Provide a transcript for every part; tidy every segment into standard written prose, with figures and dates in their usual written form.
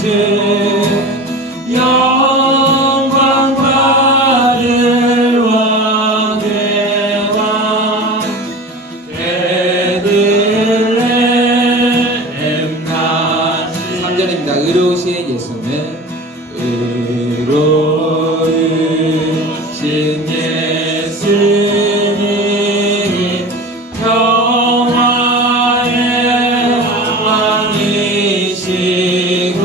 주 영광 받을 왕대와 베들레헴 나시. 3절입니다. 의로우신 예수는 의로우신 예수님 평화의 왕이시고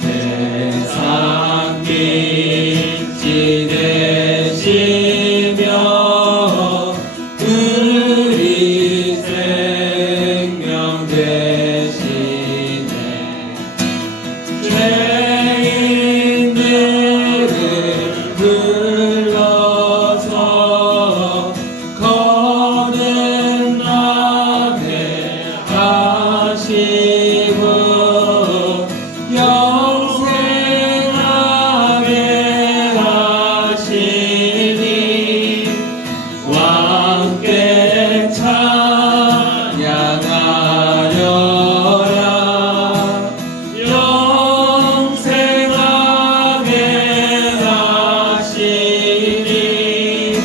세상 빛이 되시며 우리 생명 되시네. 죄인들을 불러서 거듭나게 하시고 영생하게 하시니 왕께 찬양하여라. 영생하게 하시니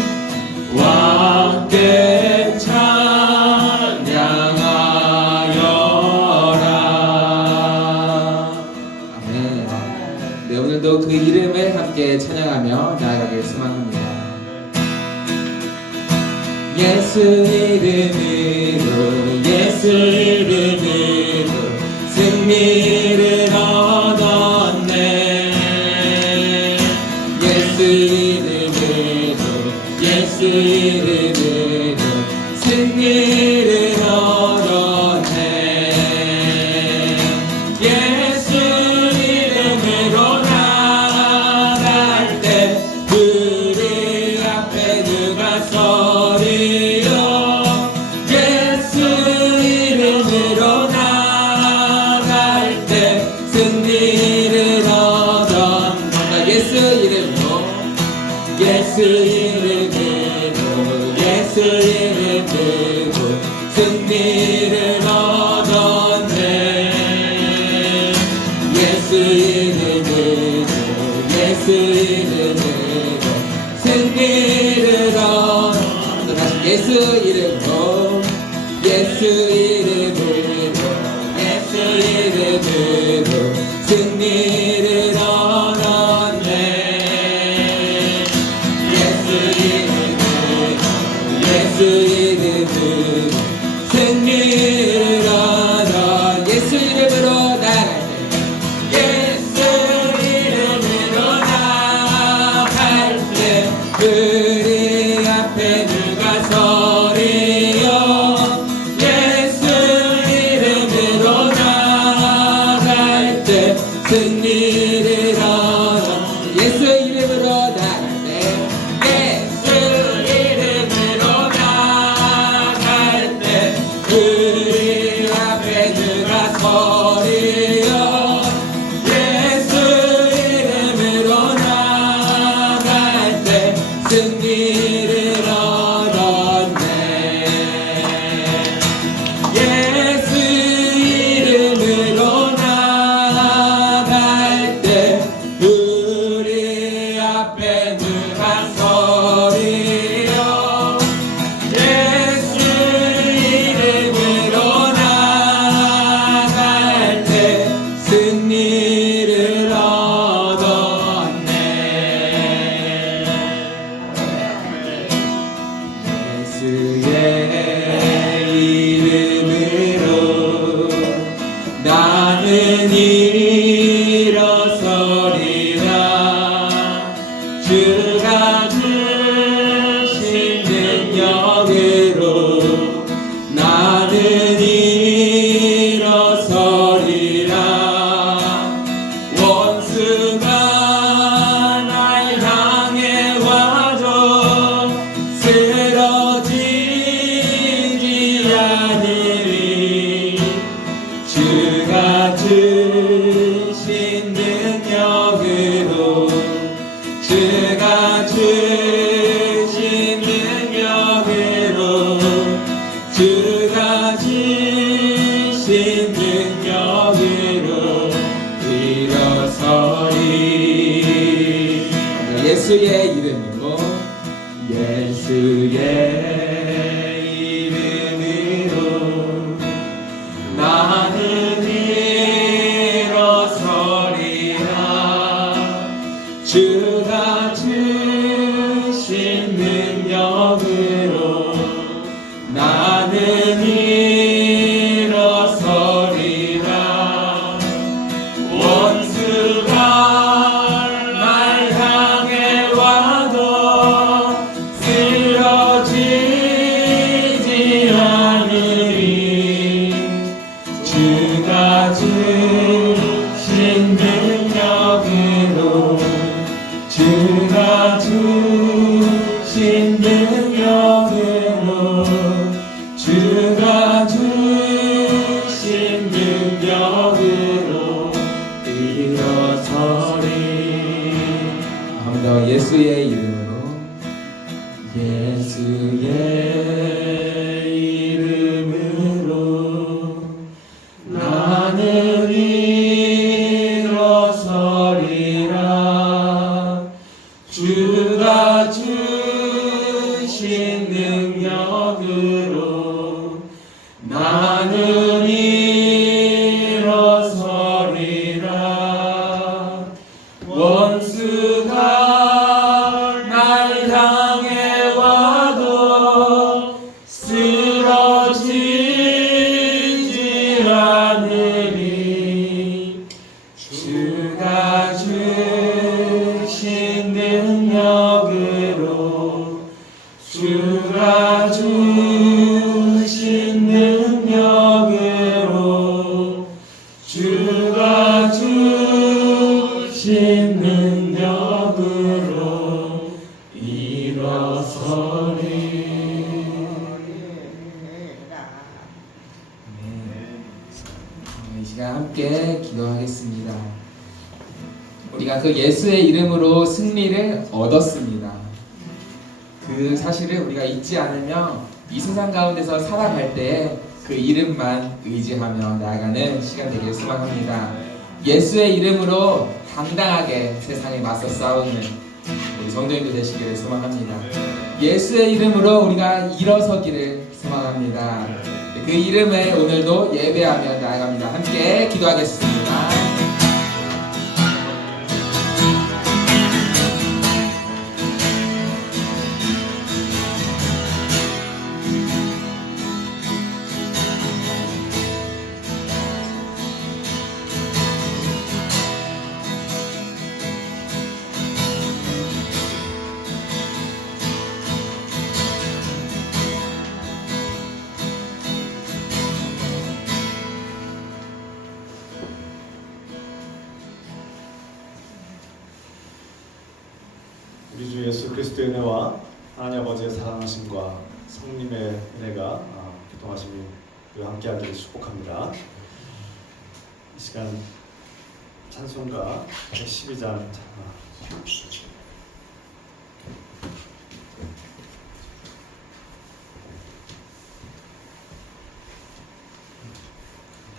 왕께 찬양하여라. 아멘. 네, 오늘도 그 이름을 함께 찬양하며 나아가길 소망합니다. 예수 이름으로 예수 이름으로 승리를 얻었네. 예수 이름으로 예수 이름으로 승리를 얻었네. 예수 이름으로 나갈 때 우리 앞에 누가 서리요. 예수 이름으로 나갈 때 승리를 얻었네. 예수 이름으로 예수 이름으로 예수 이름으로 승리를 얻었네. 예수 이름으로 예수 이름으로 승리를 얻었네. 다시 예수 이름으로 예수 이름으로 예수 이름으로 승리를 얻었네. 예수 이름으로 예수 이름으로 승리를 얻어. 예수 이름으로 나갈 때 예수 이름으로 나갈 때 우리 앞에 누가 서리요. 예수 이름으로 나갈 때 승리를 얻어. 예수 이름으로 나갈 때 예수 이름으로 나갈 때 우리 앞에 누가 서리요. 예수 이름으로 나갈 때 승리를 얻었네. 예수 이름으로 나갈 때 우리 앞에 누가 서리요. 예수 이름으로 나갈 때 승리를 얻었네. 예수의 이름으로 나는 일어서리라. 주가 주신 능력으로 나는 일어서리라. 원수가 날 향해 와도 쓰러지지 않으리. 주가 주신 예수의 이름으로 예수의 이름으로 나는 일어서리라. 주가 주신 능력으로 나는 일어서리라. 원수가 날 향해 와도 쓰러지지 않으리. 주가 주신 능력으로 주가 주신 능력으로 주가 주신 능력으로 일어서리. 이 시간 함께 기도하겠습니다. 우리가 그 예수의 이름으로 승리를 얻었습니다. 그 사실을 우리가 잊지 않으며 이 세상 가운데서 살아갈 때에 그 이름만 의지하며 나아가는 시간 되길 소망합니다. 예수의 이름으로 당당하게 세상에 맞서 싸우는 우리 성도님들 되시기를 소망합니다. 예수의 이름으로 우리가 일어서기를 소망합니다. 그 이름에 오늘도 예배하며 나아갑니다. 함께 기도하겠습니다. 우리 주 예수 그리스도의 은혜와 하나님 아버지의 사랑하심과 성령님의 은혜가 교통하심이 함께하기를 축복합니다. 이 시간 찬송가 112장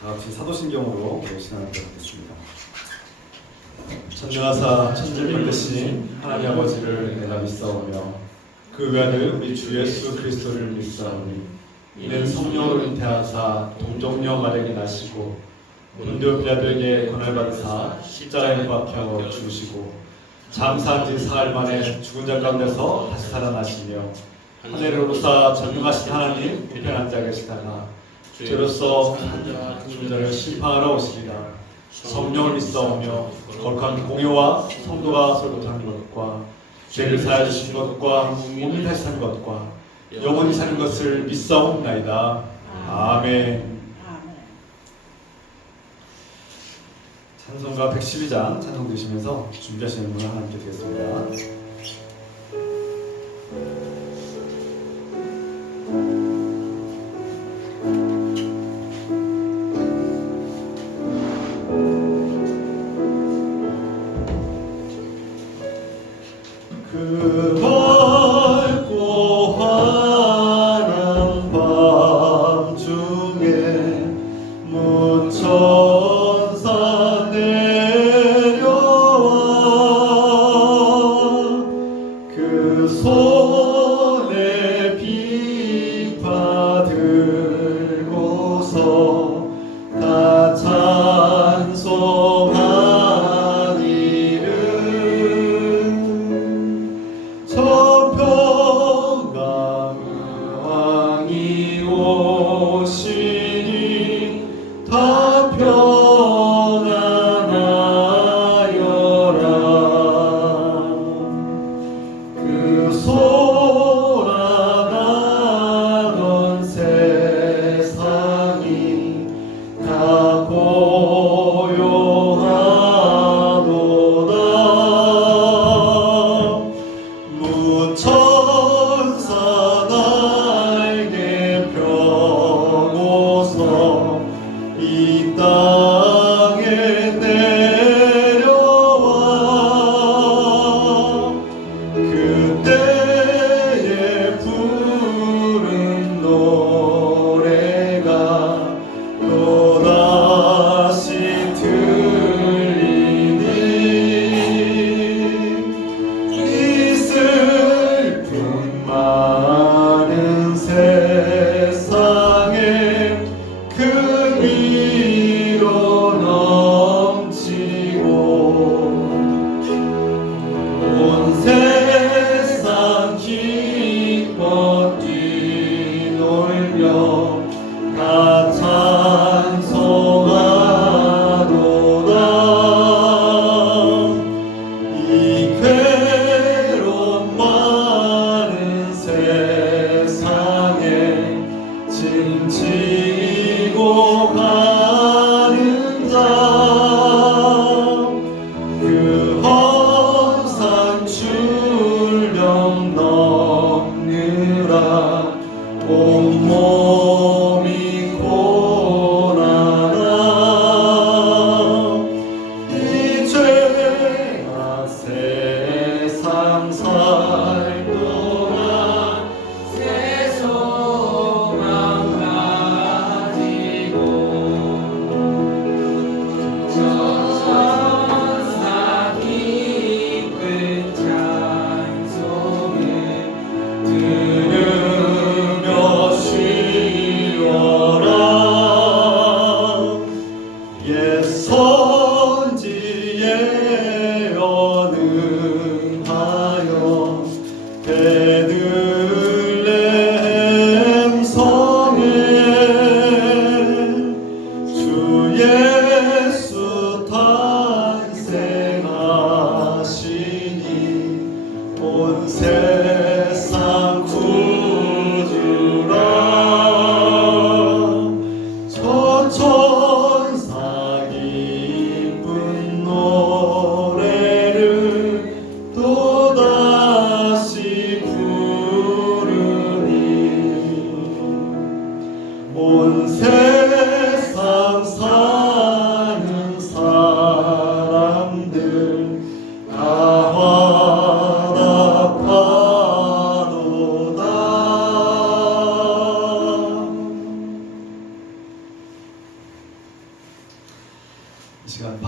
다같이 사도신경으로 신앙을 배우겠습니다. 전능하사 천지를 만드신 하나님 아버지를 내가 믿사오며 그 외아들 우리 주 예수 그리스도를 믿사오니 이는 성령으로 잉태하사 동정녀 마리아에게 나시고 본디오 빌라도에게 권을 받으사 십자가에 못 박혀 죽으시고 잠사한 지 사흘 만에 죽은 자 가운데서 다시 살아나시며 하늘에 오르사 전능하신 하나님 우편한 자 계시다가 죄로서 죽은 자를 심판하러 오시리라. 성령을 믿사오며 거룩한 공효와 성도가 설교하는 것과 죄를 사하여 주신 것과 몸이 다시 사는 것과 영원히 사는 것을 믿사옵나이다. 아멘. 찬송가 112장 찬송 드시면서 준비하시는 분을 하나님께 드리겠습니다. 그 밝고 환한 밤중에 문천사 내려와 그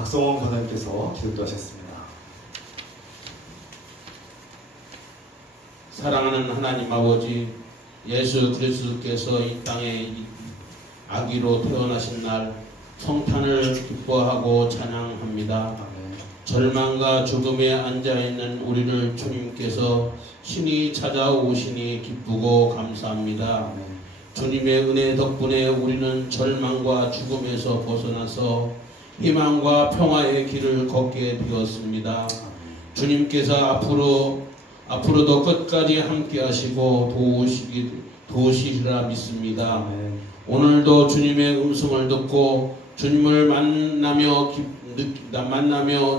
박성원 권사님께서 기도하셨습니다. 사랑하는 하나님 아버지, 예수 그리스도께서 이 땅에 아기로 태어나신 날 성탄을 기뻐하고 찬양합니다. 아멘. 절망과 죽음에 앉아있는 우리를 주님께서 신이 찾아오시니 기쁘고 감사합니다. 아멘. 주님의 은혜 덕분에 우리는 절망과 죽음에서 벗어나서 희망과 평화의 길을 걷게 되었습니다. 주님께서 앞으로도 끝까지 함께 하시고 도우시리라 믿습니다. 아멘. 오늘도 주님의 음성을 듣고 주님을 만나며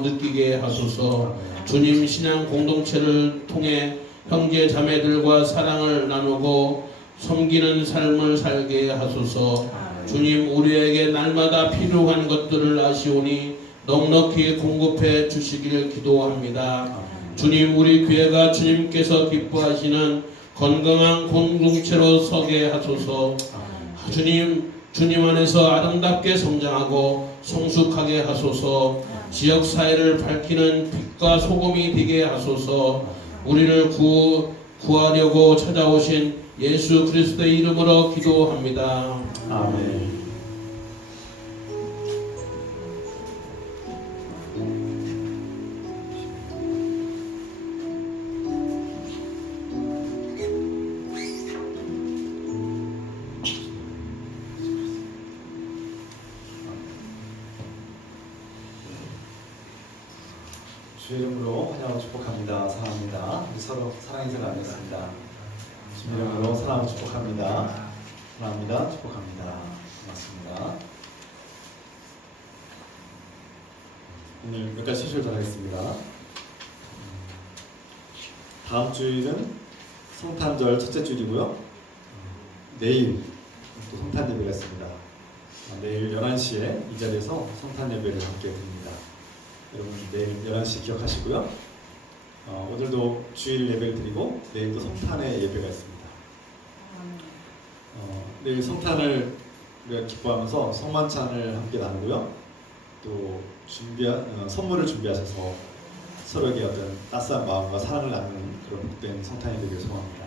느끼게 하소서. 아멘. 주님 신앙 공동체를 통해 형제 자매들과 사랑을 나누고 섬기는 삶을 살게 하소서. 주님 우리에게 날마다 필요한 것들을 아시오니 넉넉히 공급해 주시길 기도합니다. 주님 우리 교회가 주님께서 기뻐하시는 건강한 공동체로 서게 하소서. 주님 안에서 아름답게 성장하고 성숙하게 하소서. 지역 사회를 밝히는 빛과 소금이 되게 하소서. 우리를 구하려고 찾아오신 예수 그리스도의 이름으로 기도합니다. 아멘. 주의 이름으로 환영하고 축복합니다. 사랑합니다. 우리 서로 사랑 인사 나누겠습니다. 주의 이름으로 사랑하고 축복합니다. 사랑합니다. 축복합니다. 고맙습니다. 오늘 몇 가지 실수를 전하겠습니다. 다음 주일은 성탄절 첫째 주일이고요. 내일 또 성탄 예배가 있습니다. 내일 11시에 이 자리에서 성탄 예배를 함께 드립니다. 여러분 내일 11시 기억하시고요. 오늘도 주일 예배를 드리고 내일도 성탄의 예배가 있습니다. 내일 성탄을 우리가 기뻐하면서 성만찬을 함께 나누고요. 또 선물을 준비하셔서 서로에게 어떤 따스한 마음과 사랑을 나누는 그런 복된 성탄이 되기를 소망합니다.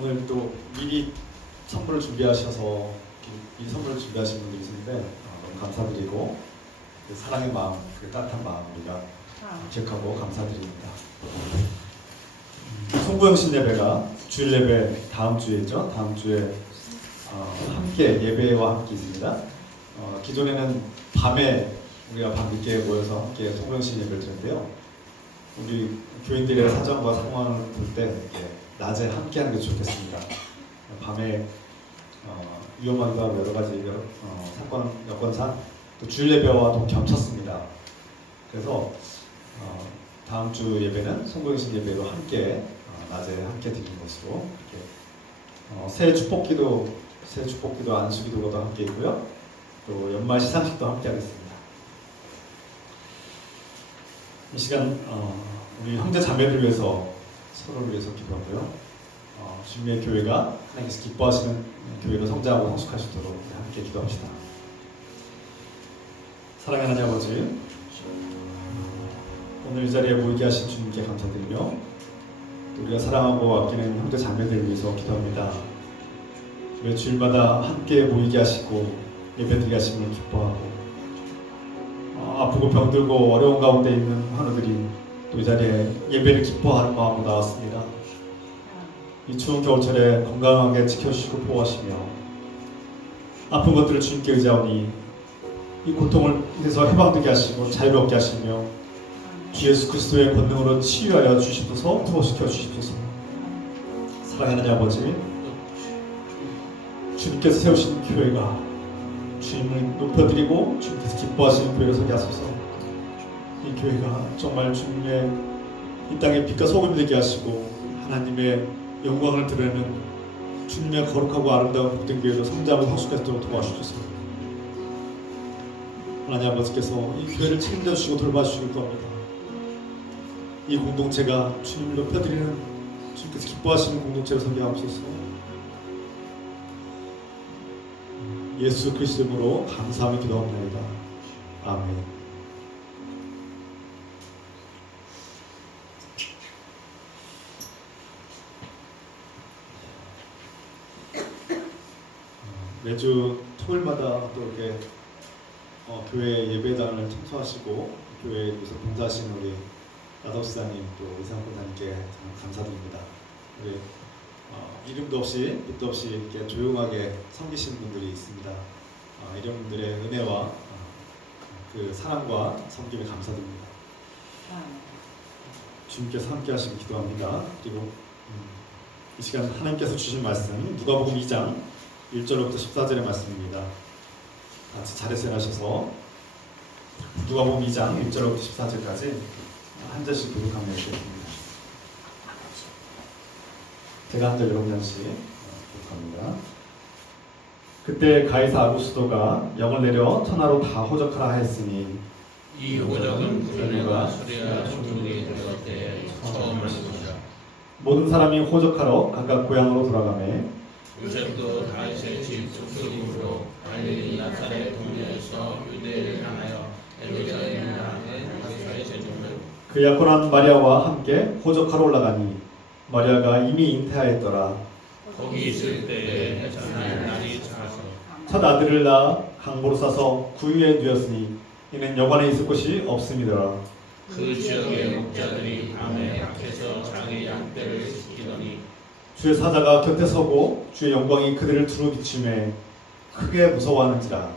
오늘 또 미리 선물을 준비하셔서 이 선물을 준비하신 분들이 있는데 너무 감사드리고 그 사랑의 마음, 그 따뜻한 마음 우리가 기억하고 감사드립니다. 송구영신 예배가 주일 예배 다음 주에 있죠. 다음 주에 함께 예배와 함께 있습니다. 기존에는 밤에 우리가 밤늦게 모여서 함께 송구영신 예배를 드렸는데요. 우리 교인들의 사정과 상황을 볼 때 낮에 함께 하는 게 좋겠습니다. 밤에 위험하기도 하고 여러 가지 사건 여건상 또 주일 예배와 또 겹쳤습니다. 그래서 다음 주 예배는 송구영신 예배로 함께 낮에 함께 드리는 것으로 이렇게 새해 축복기도 안수기도도 함께 있고요. 또 연말 시상식도 함께 하겠습니다. 이 시간 우리 형제 자매들 위해서 서로를 위해서 기도하고요. 주님의 교회가 하나님께서 기뻐하시는 교회로 성장하고 성숙할 수 있도록 함께 기도합시다. 사랑하는 하나님 아버지, 오늘 이 자리에 모이게 하신 주님께 감사드리며 또 우리가 사랑하고 아끼는 형제 자매들을 위해서 기도합니다. 매 주일마다 함께 모이게 하시고 예배드리게 하심을 기뻐하고 아프고 병들고 어려운 가운데 있는 환우들이 또 이 자리에 예배를 기뻐하는 마음으로 나왔습니다. 이 추운 겨울철에 건강하게 지켜주시고 보호하시며 아픈 것들을 주님께 의지하오니 이 고통을 인해서 해방되게 하시고 자유롭게 하시며 주 예수 그리스도의 권능으로 치유하여 주시옵소서. 구원시켜 주시옵소서. 사랑하는 아버지, 주님께서 세우신 교회가 주님을 높여드리고 주님께서 기뻐하시는 교회로 서게 하소서. 이 교회가 정말 주님의 이 땅의 빛과 소금이 되게 하시고 하나님의 영광을 드러내는 주님의 거룩하고 아름다운 복된 교회로 성장하고 성숙하도록 도와주셔서 하나님 아버지께서 이 교회를 책임져 주시고 돌봐주시길 구합니다. 이 공동체가 주님을 높여드리는 주님께서 기뻐하시는 공동체로 서게 하옵소서. 예수 그리스도 이름으로 감사하며 기도합니다. 아멘. 매주 토요일마다 또 이렇게 교회 예배당을 청소하시고 교회에서 봉사하시는 우리 나덕사님 또 의상권사님께 정말 감사드립니다. 우리 이름도 없이 빛도 없이 이렇게 조용하게 섬기시는 분들이 있습니다. 이런 분들의 은혜와 그 사랑과 섬김에 감사드립니다. 주님께서 함께 하시고 기도합니다. 그리고 이 시간 하나님께서 주신 말씀 누가복음 2장 1절부터 14절의 말씀입니다. 같이 자리에 하셔서 누가복음 2장 1절부터 14절까지 한 절씩 교독하며 읽겠습니다. 제가 한 절 여러분 한 절씩 교독합니다. 그때 가이사 아구스도가 영을 내려 천하로 다 호적하라 하였으니 이 호적은 구레네와 수레아 총독이 들어갈 때 처음 하는 것이라. 모든 사람이 호적하러 각각 고향으로 돌아가매 요셉도 다윗의 집 족속으로 갈릴리 나사렛 동네에서 유대를 향하여 예루살렘을 향해 나사렛에 제정을 그 약혼한 마리아와 함께 호적하러 올라가니 마리아가 이미 잉태하였더라. 거기 있을 때에 해산할 날이 차서 첫 아들을 낳아 강보로 싸서 구유에 누였으니 이는 여관에 있을 곳이 없음이더라. 그 지역의 목자들이 밤에 밖에서 자기 양떼를 지키더니 주의 사자가 곁에 서고 주의 영광이 그들을 두루 비추매 크게 무서워하는지라.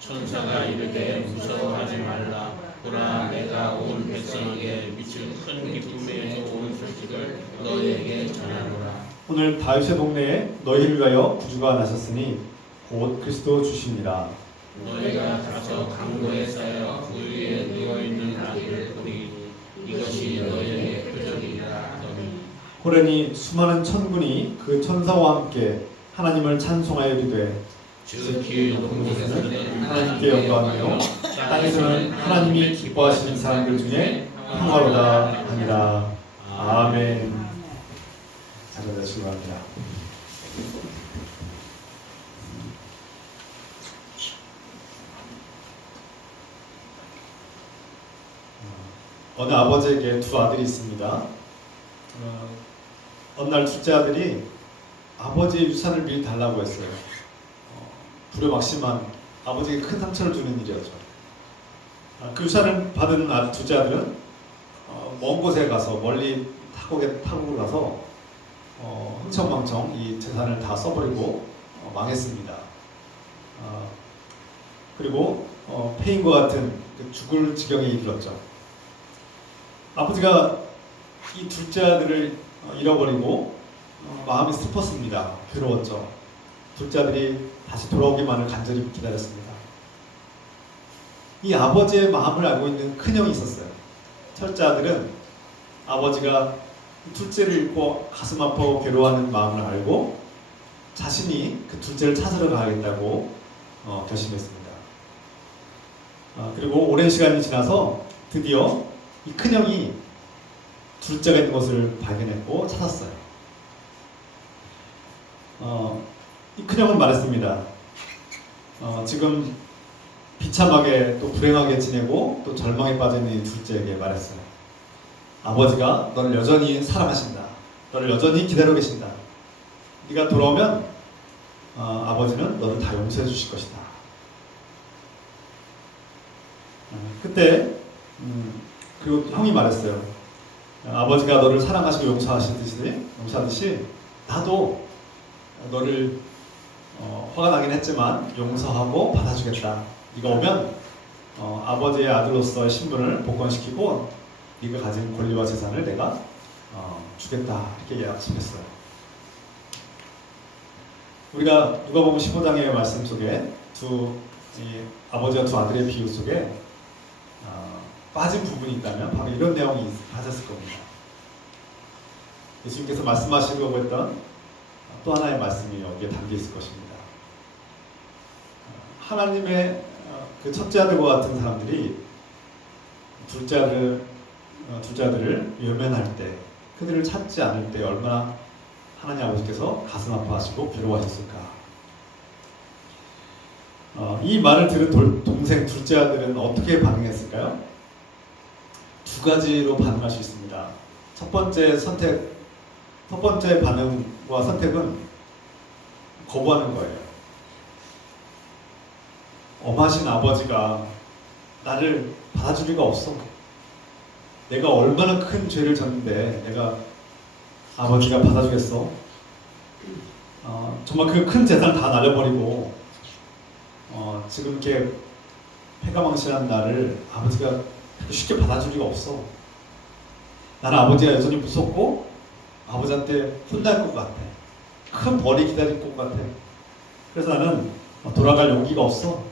천사가 이르되 무서워하지 말라. 보라 내가 온 백성에게 미칠 큰 기쁨에 온 소식을 너희에게 전하노라. 오늘 다윗의 동네에 너희를 위하여 구주가 나셨으니 곧 그리스도 주시니라. 너희가 가서 강도에 쌓여 그 위에 누워있는 아기를 보리니 이것이 너희에게 표적이라 하더니 호련히 수많은 천군이 그 천사와 함께 하나님을 찬송하여 이르되 즉기 높은 곳에서는 하나님께 영광하며 땅에서는 하나님이 기뻐하시는 사람들 중에 평화로다 하니라. 아멘. 자리에 출발합니다. 어느 아버지에게 두 아들이 있습니다. 어느 날 둘째 아들이 아버지의 유산을 미리 달라고 했어요. 불효막심한 아버지에게 큰 상처를 주는 일이었죠. 그 유산을 받은 둘째 아들은 먼 곳에 가서 멀리 타국으로 가서 흥청망청 이 재산을 다 써버리고 망했습니다. 그리고 폐인과 같은 죽을 지경에 이르렀죠. 아버지가 이 둘째 아들을 잃어버리고 마음이 슬펐습니다. 괴로웠죠. 둘째 아들이 다시 돌아오기만을 간절히 기다렸습니다. 이 아버지의 마음을 알고 있는 큰형이 있었어요. 첫째 아들은 아버지가 둘째를 잃고 가슴 아파 괴로워하는 마음을 알고 자신이 그 둘째를 찾으러 가야겠다고 결심했습니다. 그리고 오랜 시간이 지나서 드디어 이 큰형이 둘째가 있는 것을 발견했고 찾았어요. 이 큰형은 말했습니다. 지금 비참하게 또 불행하게 지내고 또 절망에 빠진 이 둘째에게 말했어요. 아버지가 너를 여전히 사랑하신다. 너를 여전히 기다리고 계신다. 네가 돌아오면 아버지는 너를 다 용서해 주실 것이다. 그때 그리고 형이 말했어요. 아버지가 너를 사랑하시고 용서하듯이 나도 너를 화가 나긴 했지만 용서하고 받아주겠다. 네가 오면 아버지의 아들로서의 신분을 복권시키고 네가 가진 권리와 재산을 내가 주겠다. 이렇게 약속했어요. 우리가 누가복음 15장의 말씀 속에 아버지와 두 아들의 비유 속에 빠진 부분이 있다면 바로 이런 내용이 빠졌을 겁니다. 예수님께서 말씀하시려고 했던 또 하나의 말씀이 여기에 담겨 있을 것입니다. 하나님의 그 첫째 아들과 같은 사람들이 둘째 아들을 외면할 때, 그들을 찾지 않을 때 얼마나 하나님 아버지께서 가슴 아파하시고 괴로워하셨을까. 이 말을 들은 동생 둘째 아들은 어떻게 반응했을까요? 두 가지로 반응할 수 있습니다. 첫 번째 반응과 선택은 거부하는 거예요. 엄하신 아버지가 나를 받아줄 리가 없어. 내가 얼마나 큰 죄를 졌는데 내가 아버지가 받아주겠어? 정말 그 큰 재산 다 날려버리고 지금 이렇게 패가망신한 나를 아버지가 쉽게 받아줄 리가 없어. 나는 아버지가 여전히 무섭고 아버지한테 혼날 것 같아. 큰 벌이 기다릴 것 같아. 그래서 나는 돌아갈 용기가 없어.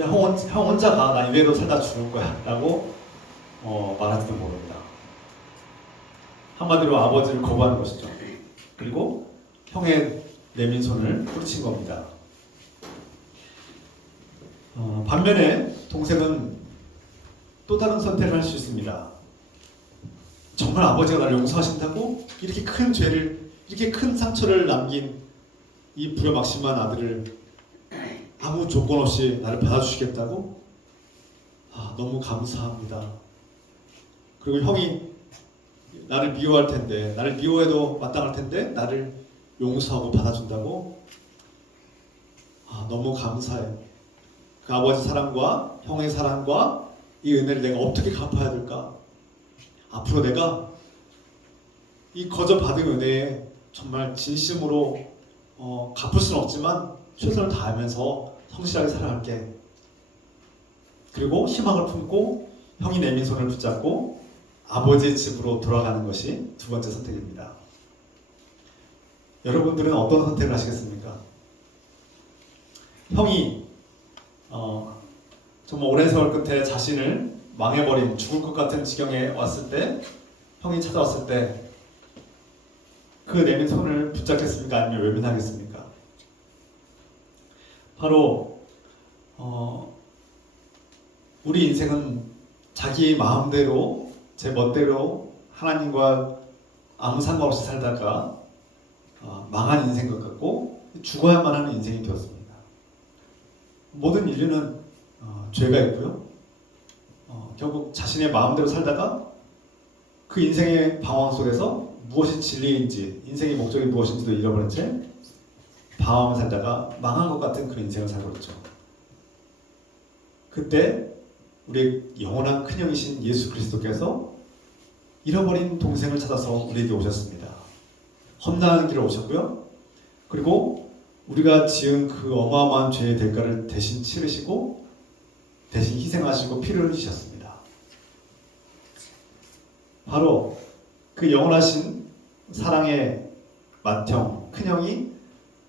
야, 형 혼자 가. 나 이대로 살다 죽을 거야. 라고 말할지도 모릅니다. 한마디로 아버지를 거부하는 것이죠. 그리고 형의 내민 손을 뿌리친 겁니다. 반면에 동생은 또 다른 선택을 할 수 있습니다. 정말 아버지가 나를 용서하신다고? 이렇게 큰 죄를, 이렇게 큰 상처를 남긴 이 부려막심한 아들을 아무 조건 없이 나를 받아주시겠다고? 너무 감사합니다. 그리고 형이 나를 미워할 텐데, 나를 미워해도 마땅할 텐데 나를 용서하고 받아준다고? 너무 감사해. 그 아버지 사랑과 형의 사랑과 이 은혜를 내가 어떻게 갚아야 될까? 앞으로 내가 이 거저 받은 은혜에 정말 진심으로 갚을 수는 없지만 최선을 다하면서 성실하게 살아갈게. 그리고 희망을 품고 형이 내민 손을 붙잡고 아버지의 집으로 돌아가는 것이 두 번째 선택입니다. 여러분들은 어떤 선택을 하시겠습니까? 형이 정말 오랜 세월 끝에 자신을 망해버린 죽을 것 같은 지경에 왔을 때, 형이 찾아왔을 때 그 내민 손을 붙잡겠습니까? 아니면 외면하겠습니까? 바로 우리 인생은 자기 마음대로 제 멋대로 하나님과 아무 상관없이 살다가 망한 인생 것 같고 죽어야만 하는 인생이 되었습니다. 모든 인류는 죄가 있고요. 결국 자신의 마음대로 살다가 그 인생의 방황 속에서 무엇이 진리인지, 인생의 목적이 무엇인지도 잃어버린 채 방황을 살다가 망한 것 같은 그 인생을 살고 있죠. 그때 우리의 영원한 큰형이신 예수 그리스도께서 잃어버린 동생을 찾아서 우리에게 오셨습니다. 험난한 길을 오셨고요. 그리고 우리가 지은 그 어마어마한 죄의 대가를 대신 치르시고 대신 희생하시고 피를 흘리셨습니다. 바로 그 영원하신 사랑의 맏형, 큰형이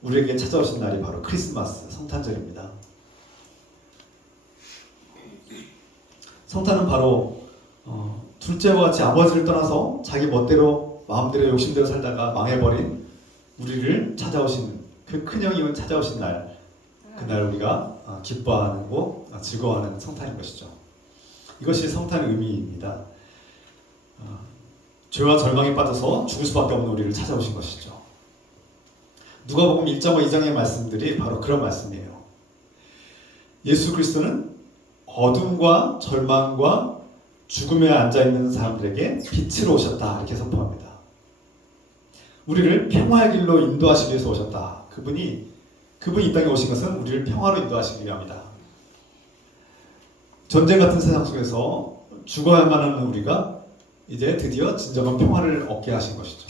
우리에게 찾아오신 날이 바로 크리스마스, 성탄절입니다. 성탄은 바로 둘째와 같이 아버지를 떠나서 자기 멋대로 마음대로 욕심대로 살다가 망해버린 우리를 찾아오시는 그 큰형이 찾아오신 날, 그날 우리가 기뻐하고 즐거워하는 성탄인 것이죠. 이것이 성탄의 의미입니다. 죄와 절망에 빠져서 죽을 수밖에 없는 우리를 찾아오신 것이죠. 누가복음 1장과 2장의 말씀들이 바로 그런 말씀이에요. 예수 그리스도는 어둠과 절망과 죽음에 앉아있는 사람들에게 빛으로 오셨다, 이렇게 선포합니다. 우리를 평화의 길로 인도하시기 위해서 오셨다. 그분이 이 땅에 오신 것은 우리를 평화로 인도하시기 위함이다. 전쟁 같은 세상 속에서 죽어야만 하는 우리가 이제 드디어 진정한 평화를 얻게 하신 것이죠.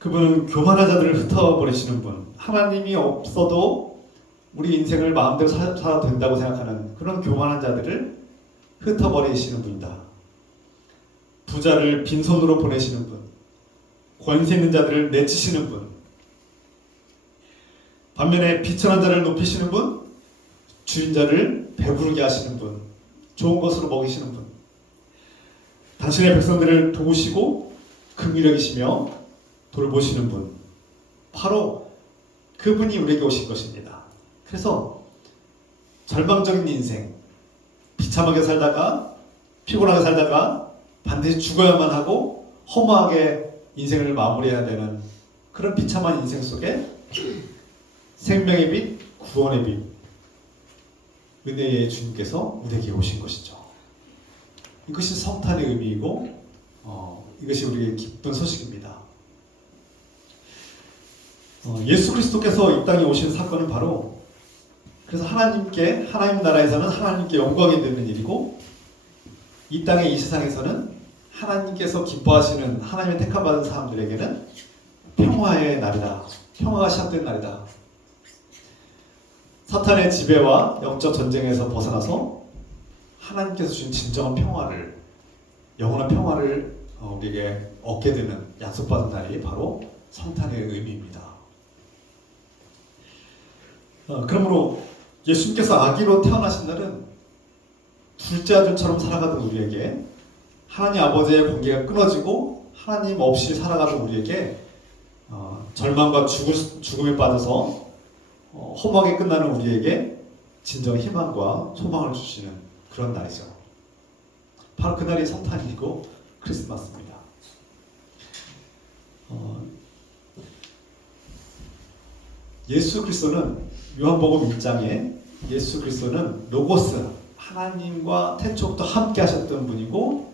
그분은 교만한 자들을 흩어버리시는 분, 하나님이 없어도 우리 인생을 마음대로 살아도 된다고 생각하는 그런 교만한 자들을 흩어버리시는 분이다. 부자를 빈손으로 보내시는 분, 권세 있는 자들을 내치시는 분, 반면에 비천한 자를 높이시는 분, 주인 자를 배부르게 하시는 분, 좋은 것으로 먹이시는 분, 당신의 백성들을 도우시고 긍휼히 여기시며 돌보시는 분, 바로 그분이 우리에게 오신 것입니다. 그래서 절망적인 인생, 비참하게 살다가 피곤하게 살다가 반드시 죽어야만 하고 허무하게 인생을 마무리해야 되는 그런 비참한 인생 속에 생명의 빛, 구원의 빛, 은혜의 주님께서 우리에게 오신 것이죠. 이것이 성탄의 의미이고 이것이 우리의 기쁜 소식입니다. 예수 그리스도께서 이 땅에 오신 사건은 바로 그래서 하나님 나라에서는 하나님께 영광이 되는 일이고 이 땅의 이 세상에서는 하나님께서 기뻐하시는 하나님의 택함받은 사람들에게는 평화의 날이다. 평화가 시작된 날이다. 사탄의 지배와 영적 전쟁에서 벗어나서 하나님께서 주신 진정한 평화를, 영원한 평화를 우리에게 얻게 되는 약속받은 날이 바로 성탄의 의미입니다. 그러므로 예수님께서 아기로 태어나신 날은 둘째 아들처럼 살아가던 우리에게 하나님 아버지의 관계가 끊어지고 하나님 없이 살아가던 우리에게 절망과 죽음에 빠져서 험하게 끝나는 우리에게 진정 희망과 소망을 주시는 그런 날이죠. 바로 그날이 성탄이고 크리스마스입니다. 예수 그리스도는 요한복음 1장에 예수 그리스도는 로고스, 하나님과 태초부터 함께 하셨던 분이고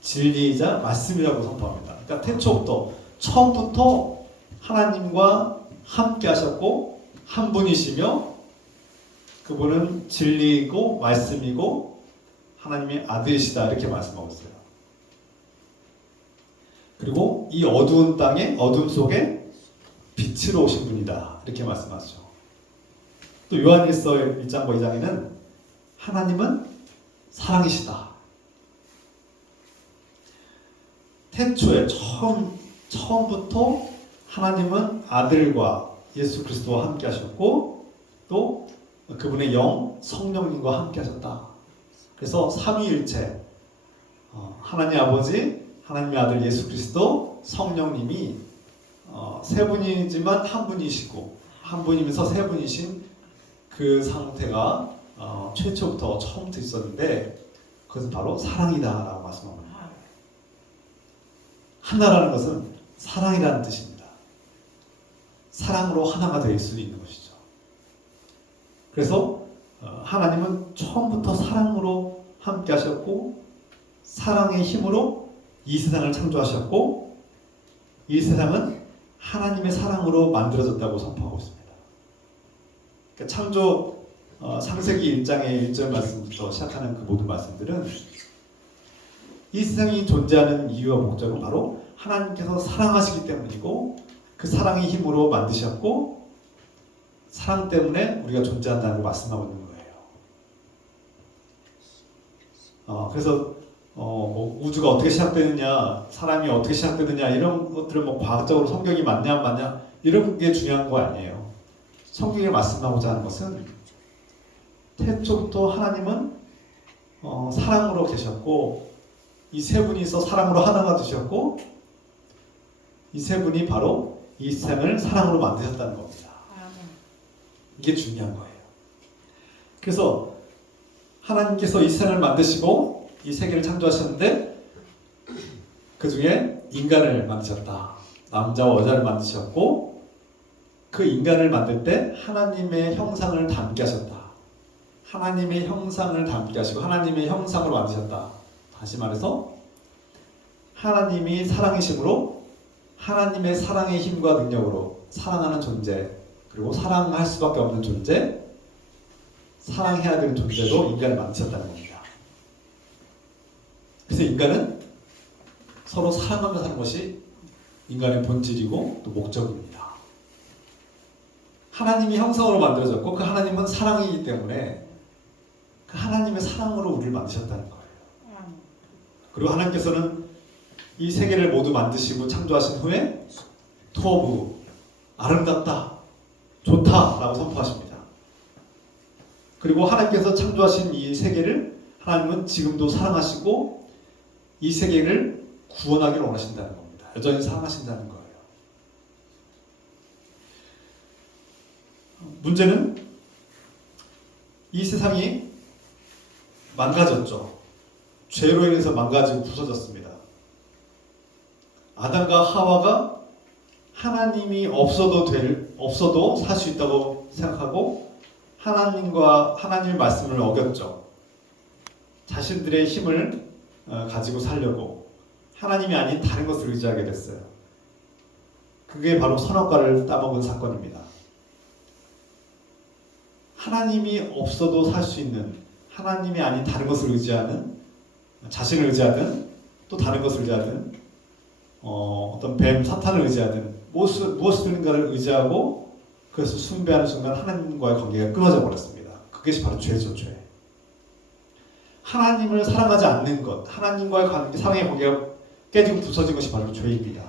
진리이자 말씀이라고 선포합니다. 그러니까 태초부터 처음부터 하나님과 함께 하셨고 한 분이시며 그분은 진리이고 말씀이고 하나님의 아들이시다 이렇게 말씀하고 있어요. 그리고 이 어두운 땅에 어둠 속에 빛으로 오신 분이다 이렇게 말씀하죠. 또 요한일서 1장과 2장에는 하나님은 사랑이시다. 태초에 처음부터 하나님은 아들과 예수 그리스도와 함께 하셨고 또 그분의 영 성령님과 함께 하셨다. 그래서 삼위일체 하나님 아버지, 하나님의 아들 예수 그리스도, 성령님이 세 분이지만 한 분이시고 한 분이면서 세 분이신 그 상태가 최초부터 처음부터 있었는데 그것은 바로 사랑이다라고 말씀합니다. 하나라는 것은 사랑이라는 뜻입니다. 사랑으로 하나가 될 수 있는 것이죠. 그래서 하나님은 처음부터 사랑으로 함께 하셨고 사랑의 힘으로 이 세상을 창조하셨고 이 세상은 하나님의 사랑으로 만들어졌다고 선포하고 있습니다. 그러니까 창조 창세기 1장의 1절 말씀부터 시작하는 그 모든 말씀들은 이 세상이 존재하는 이유와 목적은 바로 하나님께서 사랑하시기 때문이고 그 사랑의 힘으로 만드셨고 사랑 때문에 우리가 존재한다는 걸 말씀하고 있는 거예요. 그래서 뭐 우주가 어떻게 시작되느냐, 사람이 어떻게 시작되느냐 이런 것들은 뭐 과학적으로 성경이 맞냐 안 맞냐 이런 게 중요한 거 아니에요. 성경이 말씀하고자 하는 것은 태초부터 하나님은 사랑으로 계셨고 이 세 분이서 사랑으로 하나가 되셨고 이 세 분이 바로 이 세상을 사랑으로 만드셨다는 겁니다. 이게 중요한 거예요. 그래서 하나님께서 이 세상을 만드시고 이 세계를 창조하셨는데 그 중에 인간을 만드셨다. 남자와 여자를 만드셨고 그 인간을 만들 때 하나님의 형상을 담게 하셨다. 하나님의 형상을 담게 하시고 하나님의 형상으로 만드셨다. 다시 말해서 하나님이 사랑이심으로 하나님의 사랑의 힘과 능력으로 사랑하는 존재 그리고 사랑할 수밖에 없는 존재 사랑해야 되는 존재로 인간을 만드셨다는 겁니다. 그래서 인간은 서로 사랑하며 사는 것이 인간의 본질이고 또 목적입니다. 하나님이 형상으로 만들어졌고 그 하나님은 사랑이기 때문에 그 하나님의 사랑으로 우리를 만드셨다는 거예요. 그리고 하나님께서는 이 세계를 모두 만드시고 창조하신 후에 토부 아름답다, 좋다라고 선포하십니다. 그리고 하나님께서 창조하신 이 세계를 하나님은 지금도 사랑하시고 이 세계를 구원하기를 원하신다는 겁니다. 여전히 사랑하신다는 거예요. 문제는 이 세상이 망가졌죠. 죄로 인해서 망가지고 부서졌습니다. 아담과 하와가 하나님이 없어도 될 없어도 살 수 있다고 생각하고 하나님의 말씀을 어겼죠. 자신들의 힘을 가지고 살려고 하나님이 아닌 다른 것을 의지하게 됐어요. 그게 바로 선악과를 따먹은 사건입니다. 하나님이 없어도 살 수 있는, 하나님이 아닌 다른 것을 의지하는, 자신을 의지하든 또 다른 것을 의지하든 어떤 뱀, 사탄을 의지하든 무엇인가를 의지하고 그래서 숭배하는 순간 하나님과의 관계가 끊어져 버렸습니다. 그것이 바로 죄죠, 죄. 하나님을 사랑하지 않는 것, 하나님과의 사랑의 관계가 깨지고 부서진 것이 바로 죄입니다.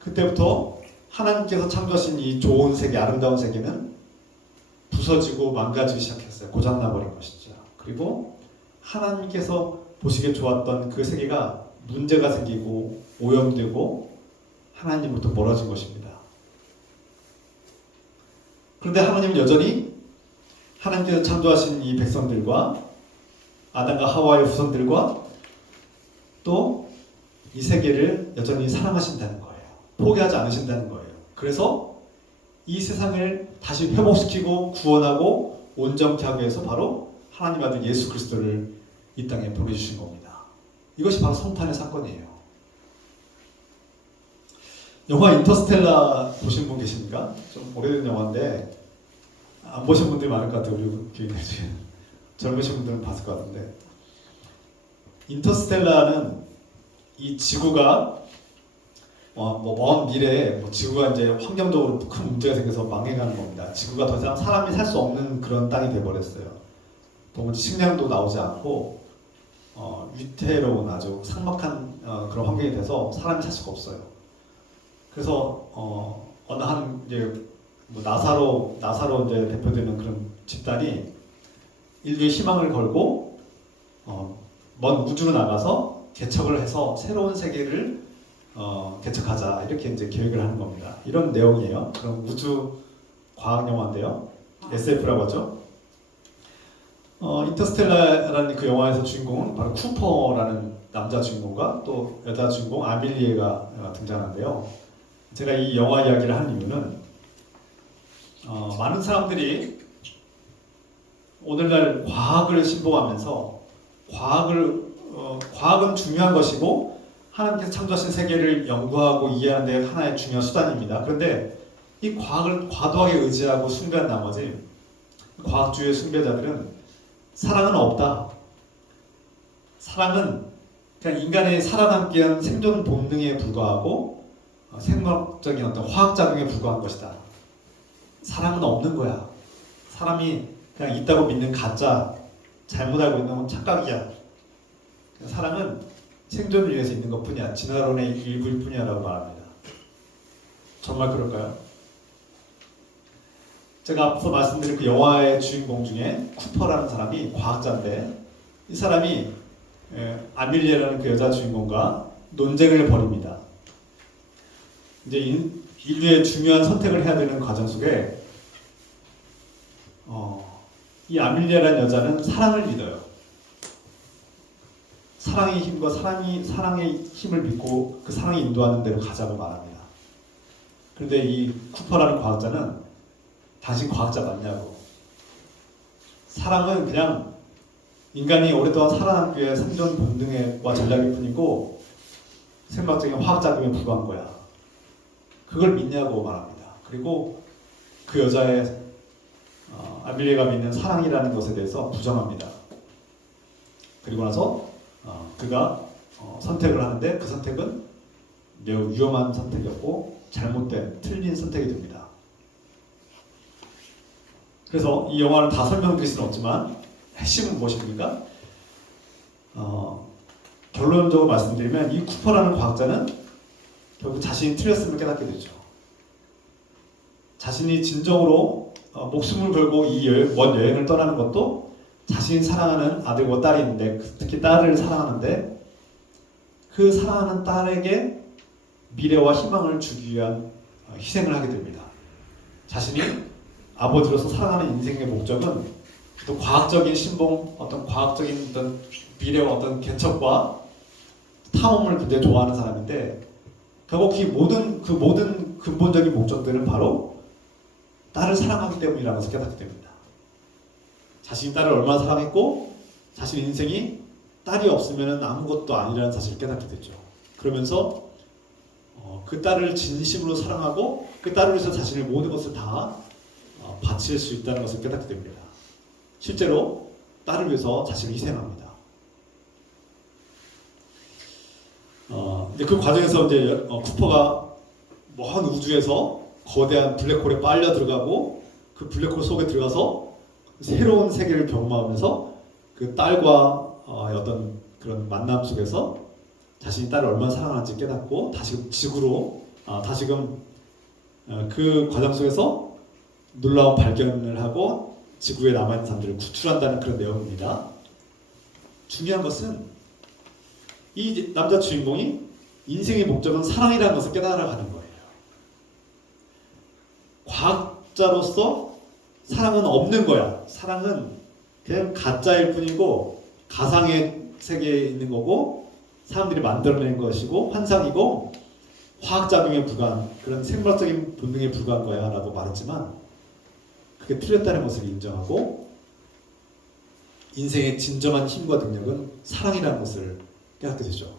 그때부터 하나님께서 창조하신 이 좋은 세계, 아름다운 세계는 부서지고 망가지기 시작했어요. 고장나버린 것이죠. 그리고 하나님께서 보시기에 좋았던 그 세계가 문제가 생기고 오염되고 하나님으로부터 멀어진 것입니다. 그런데 하나님은 여전히 하나님께서 창조하신 이 백성들과 아담과 하와의 후손들과 또 이 세계를 여전히 사랑하신다는 거예요. 포기하지 않으신다는 거예요. 그래서 이 세상을 다시 회복시키고 구원하고 온전케 하기 위해서 바로 하나님 아들 예수 그리스도를 이 땅에 보내주신 겁니다. 이것이 바로 성탄의 사건이에요. 영화 인터스텔라 보신 분 계십니까? 좀 오래된 영화인데 안 보신 분들이 많을 것 같아요. 우리 교인들 중에 젊으신 분들은 봤을 것 같은데, 인터스텔라는 이 지구가 먼 미래에 지구가 이제 환경적으로 큰 문제가 생겨서 망해가는 겁니다. 지구가 더 이상 사람이 살 수 없는 그런 땅이 돼버렸어요. 도무지 식량도 나오지 않고 위태로운 아주 삭막한 그런 환경이 돼서 사람이 살 수가 없어요. 그래서 어느 한 이제 나사로 이제 대표되는 그런 집단이 인류의 희망을 걸고 먼 우주로 나가서 개척을 해서 새로운 세계를 개척하자 이렇게 이제 계획을 하는 겁니다. 이런 내용이에요. 그럼 우주 과학 영화인데요. SF라고 하죠. 인터스텔라라는 그 영화에서 주인공은 바로 쿠퍼라는 남자 주인공과 또 여자 주인공 아밀리에가 등장하는데요. 제가 이 영화 이야기를 하는 이유는 많은 사람들이 오늘날 과학을 신봉하면서 과학은 중요한 것이고 하나님께서 창조하신 세계를 연구하고 이해하는 데 하나의 중요한 수단입니다. 그런데 이 과학을 과도하게 의지하고 숭배한 나머지 과학주의 숭배자들은 사랑은 없다. 사랑은 그냥 인간의 살아남기 위한 생존 본능에 불과하고 생물학적인 어떤 화학작용에 불과한 것이다. 사랑은 없는 거야. 사람이 그냥 있다고 믿는 가짜, 잘못 알고 있는 건 착각이야. 사랑은 생존을 위해서 있는 것뿐이야. 진화론의 일부일 뿐이야 라고 말합니다. 정말 그럴까요? 제가 앞서 말씀드린 그 영화의 주인공 중에 쿠퍼라는 사람이 과학자인데, 이 사람이 아밀리에라는 그 여자 주인공과 논쟁을 벌입니다. 이제 인류의 중요한 선택을 해야 되는 과정 속에 이 아밀리에라는 여자는 사랑을 믿어요. 사랑의 힘과 사랑의 힘을 믿고 그 사랑이 인도하는 대로 가자고 말합니다. 그런데 이 쿠퍼라는 과학자는 당신 과학자 맞냐고. 사랑은 그냥 인간이 오랫동안 살아남기 위해 생존 본능과 전략일 뿐이고 생물학적인 화학작용에 불과한 거야. 그걸 믿냐고 말합니다. 그리고 그 여자의 아밀리에가 믿는 사랑이라는 것에 대해서 부정합니다. 그리고 나서 그가 선택을 하는데 그 선택은 매우 위험한 선택이었고 잘못된 틀린 선택이 됩니다. 그래서 이 영화를 다 설명드릴 수는 없지만 핵심은 무엇입니까? 결론적으로 말씀드리면 이 쿠퍼라는 과학자는 결국 자신이 틀렸음을 깨닫게 되죠. 자신이 진정으로 목숨을 걸고 이 먼 여행을 떠나는 것도 자신이 사랑하는 아들과 딸이 있는데, 특히 딸을 사랑하는데 그 사랑하는 딸에게 미래와 희망을 주기 위한 희생을 하게 됩니다. 자신이 아버지로서 사랑하는 인생의 목적은 또 과학적인 신봉, 어떤 과학적인 어떤 미래와 어떤 개척과 탐험을 굉장히 좋아하는 사람인데, 결국 그 모든 근본적인 목적들은 바로 딸을 사랑하기 때문이라는 것을 깨닫게 됩니다. 자신이 딸을 얼마나 사랑했고 자신 인생이 딸이 없으면 아무것도 아니라는 사실을 깨닫게 되죠. 그러면서 그 딸을 진심으로 사랑하고 그 딸을 위해서 자신의 모든 것을 다 바칠 수 있다는 것을 깨닫게 됩니다. 실제로 딸을 위해서 자신을 희생합니다. 이제 그 과정에서 이제 쿠퍼가 먼 우주에서 거대한 블랙홀에 빨려 들어가고 그 블랙홀 속에 들어가서 새로운 세계를 경험하면서 그 딸과 어떤 그런 만남 속에서 자신이 딸을 얼마나 사랑하는지 깨닫고 다시금 지구로 다시금 그 과정 속에서 놀라운 발견을 하고 지구에 남아있는 사람들을 구출한다는 그런 내용입니다. 중요한 것은 이 남자 주인공이 인생의 목적은 사랑이라는 것을 깨달아가는 거예요. 과학자로서 사랑은 없는 거야. 사랑은 그냥 가짜일 뿐이고 가상의 세계에 있는 거고 사람들이 만들어낸 것이고 환상이고 화학작용에 불과한 그런 생물학적인 본능에 불과한 거야 라고 말했지만 그게 틀렸다는 것을 인정하고 인생의 진정한 힘과 능력은 사랑이라는 것을 깨닫게 되죠.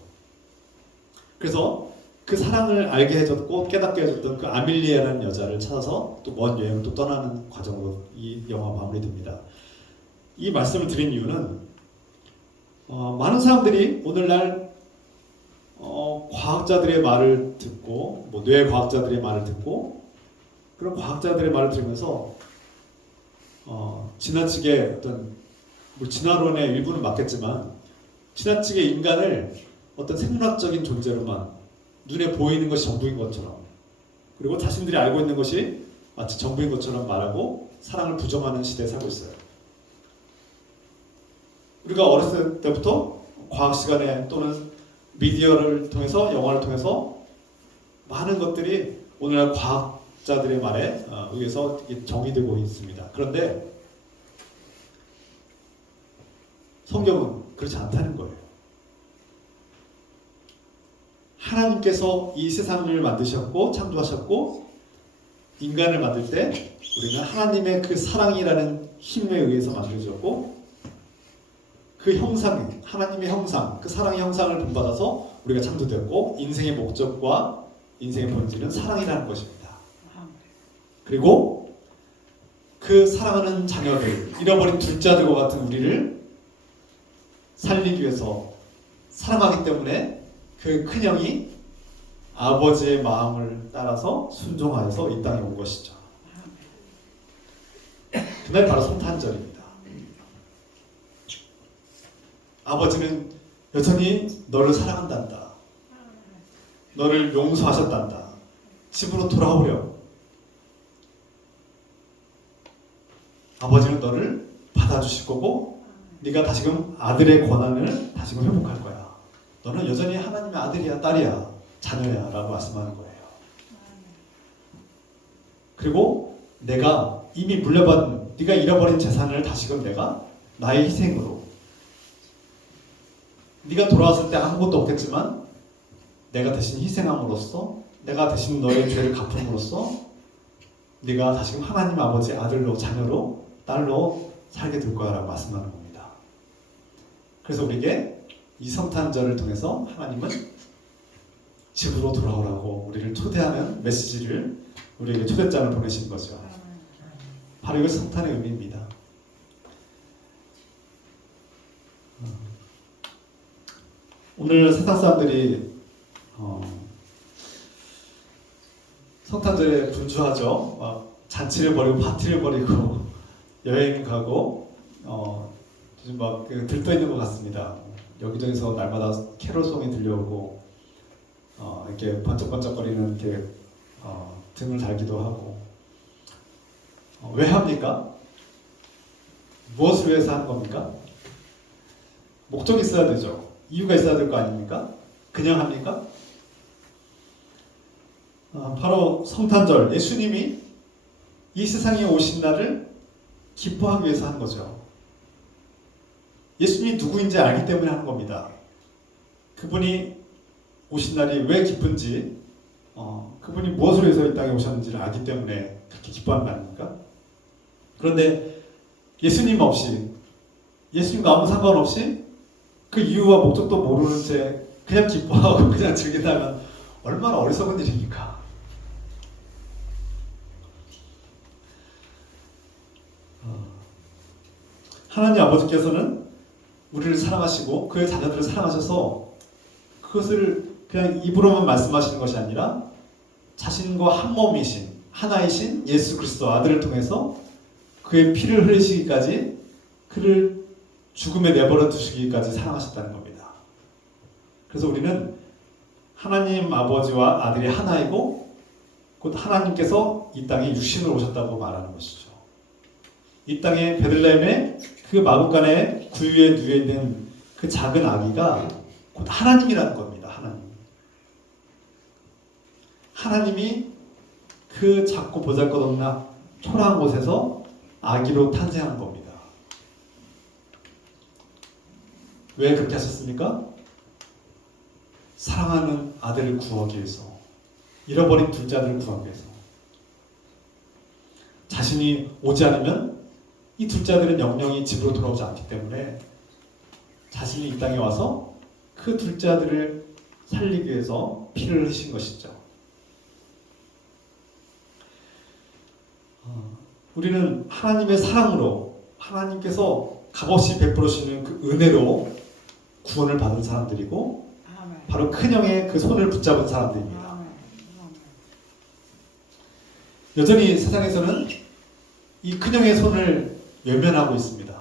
그래서 그 사랑을 알게 해줬고 깨닫게 해줬던 그 아밀리아라는 여자를 찾아서 또 먼 여행을 또 떠나는 과정으로 이 영화 마무리됩니다. 이 말씀을 드린 이유는 많은 사람들이 오늘날 과학자들의 말을 듣고 뇌 과학자들의 말을 듣고 그런 과학자들의 말을 들으면서 지나치게 어떤 진화론의 일부는 맞겠지만 지나치게 인간을 어떤 생물학적인 존재로만 눈에 보이는 것이 전부인 것처럼 그리고 자신들이 알고 있는 것이 마치 전부인 것처럼 말하고 사랑을 부정하는 시대에 살고 있어요. 우리가 어렸을 때부터 과학 시간에 또는 미디어를 통해서 영화를 통해서 많은 것들이 오늘날 과학자들의 말에 의해서 정의되고 있습니다. 그런데 성경은 그렇지 않다는 거예요. 하나님께서 이 세상을 만드셨고 창조하셨고 인간을 만들 때 우리는 하나님의 그 사랑이라는 힘에 의해서 만들어졌고 그 형상, 하나님의 형상, 그 사랑의 형상을 본받아서 우리가 창조되었고 인생의 목적과 인생의 본질은 사랑이라는 것입니다. 그리고 그 사랑하는 자녀들, 잃어버린 둘째들과 같은 우리를 살리기 위해서 사랑하기 때문에 그 큰형이 아버지의 마음을 따라서 순종하여서 이 땅에 온 것이죠. 그날 바로 성탄절입니다. 아버지는 여전히 너를 사랑한단다. 너를 용서하셨단다. 집으로 돌아오려. 아버지는 너를 받아주실 거고 네가 다시금 아들의 권한을 다시금 회복할 거야. 너는 여전히 하나님의 아들이야, 딸이야, 자녀야 라고 말씀하는 거예요. 그리고 내가 이미 물려받은 네가 잃어버린 재산을 다시금 내가 나의 희생으로 네가 돌아왔을 때 아무것도 없겠지만 내가 대신 희생함으로써 내가 대신 너의 죄를 갚음으로써 네가 다시금 하나님 아버지의 아들로 자녀로 딸로 살게 될 거야 라고 말씀하는 겁니다. 그래서 우리에게 이 성탄절을 통해서 하나님은 집으로 돌아오라고 우리를 초대하는 메시지를 우리에게 초대장을 보내신 거죠. 바로 이것이 성탄의 의미입니다. 오늘 세상 사람들이 성탄절에 분주하죠. 막 잔치를 벌이고 파티를 벌이고 여행 가고 요즘 막 들떠 있는 것 같습니다. 여기저기서 날마다 캐롤송이 들려오고 이렇게 번쩍번쩍거리는 이렇게 등을 달기도 하고 왜 합니까? 무엇을 위해서 하는 겁니까? 목적이 있어야 되죠. 이유가 있어야 될 거 아닙니까? 그냥 합니까? 바로 성탄절, 예수님이 이 세상에 오신 날을 기뻐하기 위해서 하는 거죠. 예수님이 누구인지 알기 때문에 하는 겁니다. 그분이 오신 날이 왜 기쁜지 그분이 무엇을 위해서 이 땅에 오셨는지를 알기 때문에 그렇게 기뻐하는 거 아닙니까? 그런데 예수님 없이, 예수님과 아무 상관없이 그 이유와 목적도 모르는 채 그냥 기뻐하고 그냥 즐긴다면 얼마나 어리석은 일입니까? 하나님 아버지께서는 우리를 사랑하시고 그의 자녀들을 사랑하셔서 그것을 그냥 입으로만 말씀하시는 것이 아니라 자신과 한 몸이신 하나이신 예수 그리스도 아들을 통해서 그의 피를 흘리시기까지 그를 죽음에 내버려 두시기까지 사랑하셨다는 겁니다. 그래서 우리는 하나님 아버지와 아들이 하나이고 곧 하나님께서 이 땅에 육신으로 오셨다고 말하는 것이죠. 이 땅에 베들레헴의 그 마구간에 구유에 누워 있는 그 작은 아기가 곧 하나님이라는 겁니다. 하나님이 그 작고 보잘것없는 초라한 곳에서 아기로 탄생한 겁니다. 왜 그렇게 하셨습니까? 사랑하는 아들을 구하기 위해서, 잃어버린 둘째 아들을 구하기 위해서. 자신이 오지 않으면 이 둘째 아들은 영영이 집으로 돌아오지 않기 때문에 자신이 이 땅에 와서 그 둘째 아들을 살리기 위해서 피를 흘리신 것이죠. 우리는 하나님의 사랑으로, 하나님께서 값없이 베풀으시는 그 은혜로 구원을 받은 사람들이고 바로 큰형의 그 손을 붙잡은 사람들입니다. 여전히 세상에서는 이 큰형의 손을 외면하고 있습니다.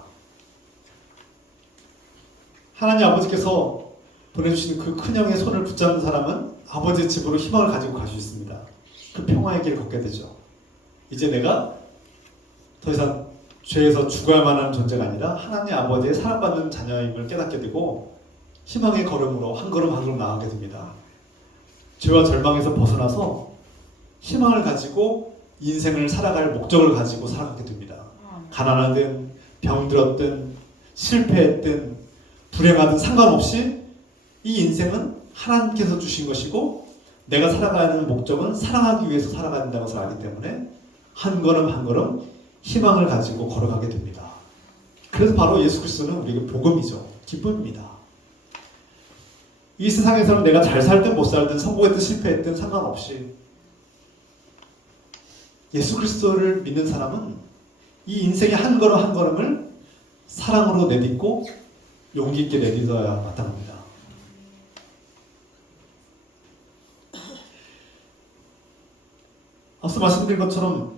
하나님 아버지께서 보내주신 그 큰형의 손을 붙잡는 사람은 아버지의 집으로 희망을 가지고 갈 수 있습니다. 그 평화의 길을 걷게 되죠. 이제 내가 더 이상 죄에서 죽어야 만한 존재가 아니라 하나님 아버지의 사랑받는 자녀임을 깨닫게 되고 희망의 걸음으로 한 걸음 한 걸음 나아가게 됩니다. 죄와 절망에서 벗어나서 희망을 가지고 인생을 살아갈 목적을 가지고 살아가게 됩니다. 가난하든 병들었든 실패했든 불행하든 상관없이 이 인생은 하나님께서 주신 것이고 내가 살아가는 목적은 사랑하기 위해서 살아가야 된다는 것을 알기 때문에 한 걸음 한 걸음 희망을 가지고 걸어가게 됩니다. 그래서 바로 예수 그리스도는 우리에게 복음이죠. 기쁨입니다. 이 세상에서는 내가 잘 살든 못 살든 성공했든 실패했든 상관없이 예수 그리스도를 믿는 사람은 이 인생의 한 걸음 한 걸음을 사랑으로 내딛고 용기 있게 내딛어야 마땅합니다. 앞서 말씀드린 것처럼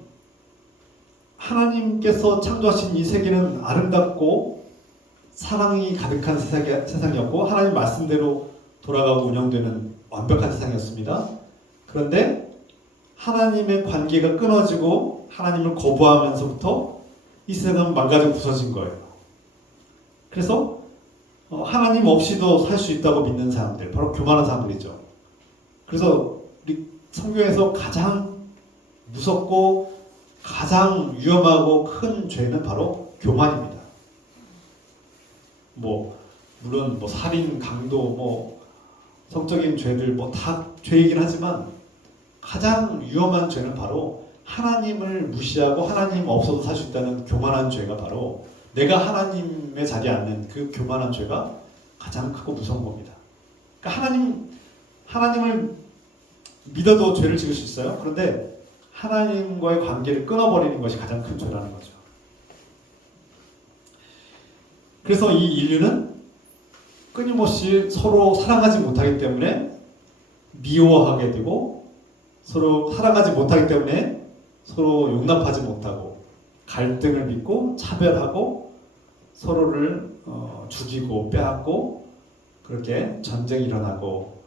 하나님께서 창조하신 이 세계는 아름답고 사랑이 가득한 세상이었고 하나님 말씀대로 돌아가고 운영되는 완벽한 세상이었습니다. 그런데 하나님의 관계가 끊어지고 하나님을 거부하면서부터 이 세상은 망가지고 부서진 거예요. 그래서 하나님 없이도 살 수 있다고 믿는 사람들, 바로 교만한 사람들이죠. 그래서 우리 성경에서 가장 무섭고 가장 위험하고 큰 죄는 바로 교만입니다. 물론 살인, 강도, 성적인 죄들 다 죄이긴 하지만 가장 위험한 죄는 바로 하나님을 무시하고 하나님 없어도 살 수 있다는 교만한 죄가 바로 내가 하나님의 자리에 앉는 그 교만한 죄가 가장 크고 무서운 겁니다. 그러니까 하나님을 믿어도 죄를 지을 수 있어요. 그런데 하나님과의 관계를 끊어버리는 것이 가장 큰 죄라는 거죠. 그래서 이 인류는 끊임없이 서로 사랑하지 못하기 때문에 미워하게 되고 서로 사랑하지 못하기 때문에 서로 용납하지 못하고 갈등을 빚고 차별하고 서로를 죽이고 빼앗고 그렇게 전쟁이 일어나고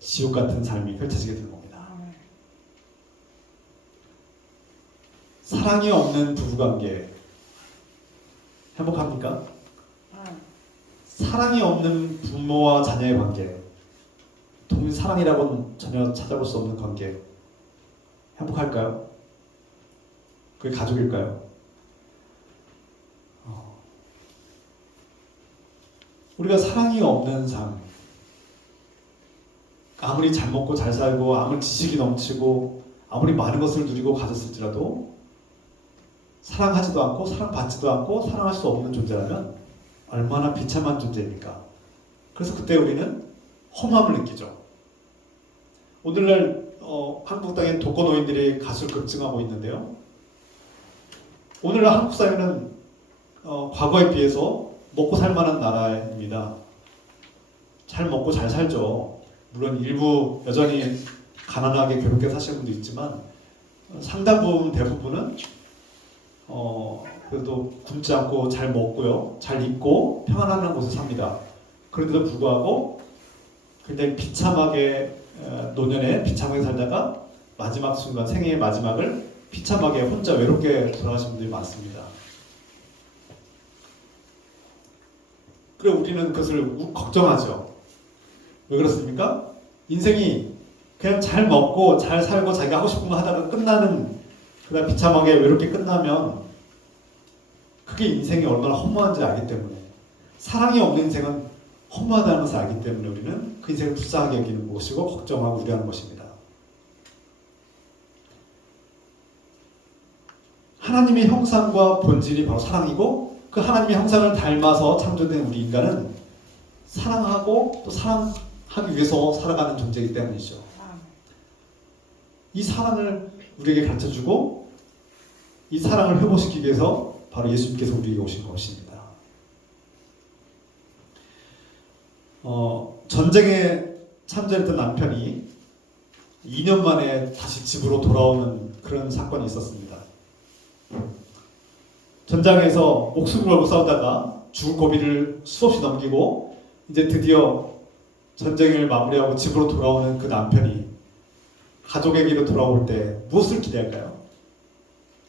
지옥 같은 삶이 펼쳐지게 되는 겁니다. 사랑이 없는 부부관계 행복합니까? 사랑이 없는 부모와 자녀의 관계, 사랑이라고는 전혀 찾아볼 수 없는 관계 행복할까요? 그게 가족일까요? 우리가 사랑이 없는 삶, 아무리 잘 먹고 잘 살고 아무리 지식이 넘치고 아무리 많은 것을 누리고 가졌을지라도 사랑하지도 않고 사랑받지도 않고 사랑할 수 없는 존재라면 얼마나 비참한 존재입니까? 그래서 그때 우리는 험함을 느끼죠. 오늘날 한국 땅에 독거노인들이 가수 급증하고 있는데요. 오늘날 한국 사회는 과거에 비해서 먹고 살 만한 나라입니다. 잘 먹고 잘 살죠. 물론 일부 여전히 가난하게 괴롭게 사시는 분도 있지만 상당 부분 대부분은 그래도 굶지 않고 잘 먹고요, 잘 입고 평안한 곳에 삽니다. 그런데도 불구하고 굉장히 비참하게 노년에 비참하게 살다가 마지막 순간 생애의 마지막을 비참하게 혼자 외롭게 돌아가신 분들이 많습니다. 그래 우리는 그것을 걱정하죠. 왜 그렇습니까? 인생이 그냥 잘 먹고 잘 살고 자기가 하고 싶은 거 하다가 끝나는 그다음 비참하게 외롭게 끝나면 그게 인생이 얼마나 허무한지 알기 때문에 사랑이 없는 인생은 허무하다는 것을 알기 때문에 우리는 그 인생을 불쌍하게 여기는 것이고 걱정하고 우려하는 것입니다. 하나님의 형상과 본질이 바로 사랑이고 그 하나님의 형상을 닮아서 창조된 우리 인간은 사랑하고 또 사랑하기 위해서 살아가는 존재이기 때문이죠. 이 사랑을 우리에게 가르쳐주고 이 사랑을 회복시키기 위해서 바로 예수님께서 우리에게 오신 것입니다. 전쟁에 참전했던 남편이 2년 만에 다시 집으로 돌아오는 그런 사건이 있었습니다. 전장에서 목숨을 걸고 싸우다가 죽을 고비를 수없이 넘기고 이제 드디어 전쟁을 마무리하고 집으로 돌아오는 그 남편이 가족에게로 돌아올 때 무엇을 기대할까요?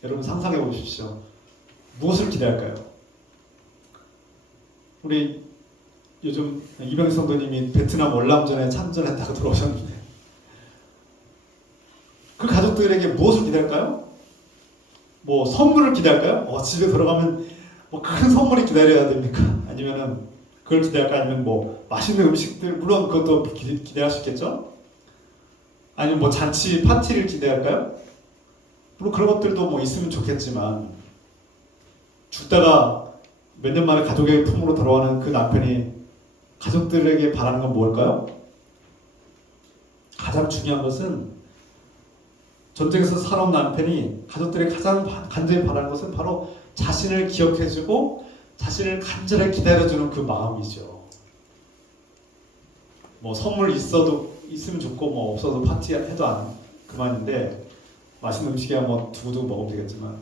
여러분 상상해 보십시오. 무엇을 기대할까요? 우리 요즘 이병희 성도님이 베트남 월남전에 참전했다가 돌아오셨는데 그 가족들에게 무엇을 기대할까요? 뭐 선물을 기대할까요? 집에 들어가면 뭐 큰 선물이 기다려야 됩니까? 아니면은 그걸 기대할까? 아니면 뭐 맛있는 음식들 물론 그것도 기대할 수 있겠죠? 아니면 뭐 잔치 파티를 기대할까요? 물론 그런 것들도 뭐 있으면 좋겠지만 죽다가 몇 년 만에 가족의 품으로 돌아오는 그 남편이 가족들에게 바라는 건 뭘까요? 가장 중요한 것은 전쟁에서 살아온 남편이 가족들이 가장 간절히 바라는 것은 바로 자신을 기억해주고 자신을 간절히 기다려주는 그 마음이죠. 뭐 선물 있으면 좋고 뭐 없어도 파티해도 그만인데 맛있는 음식이야 뭐 두고두고 먹으면 되겠지만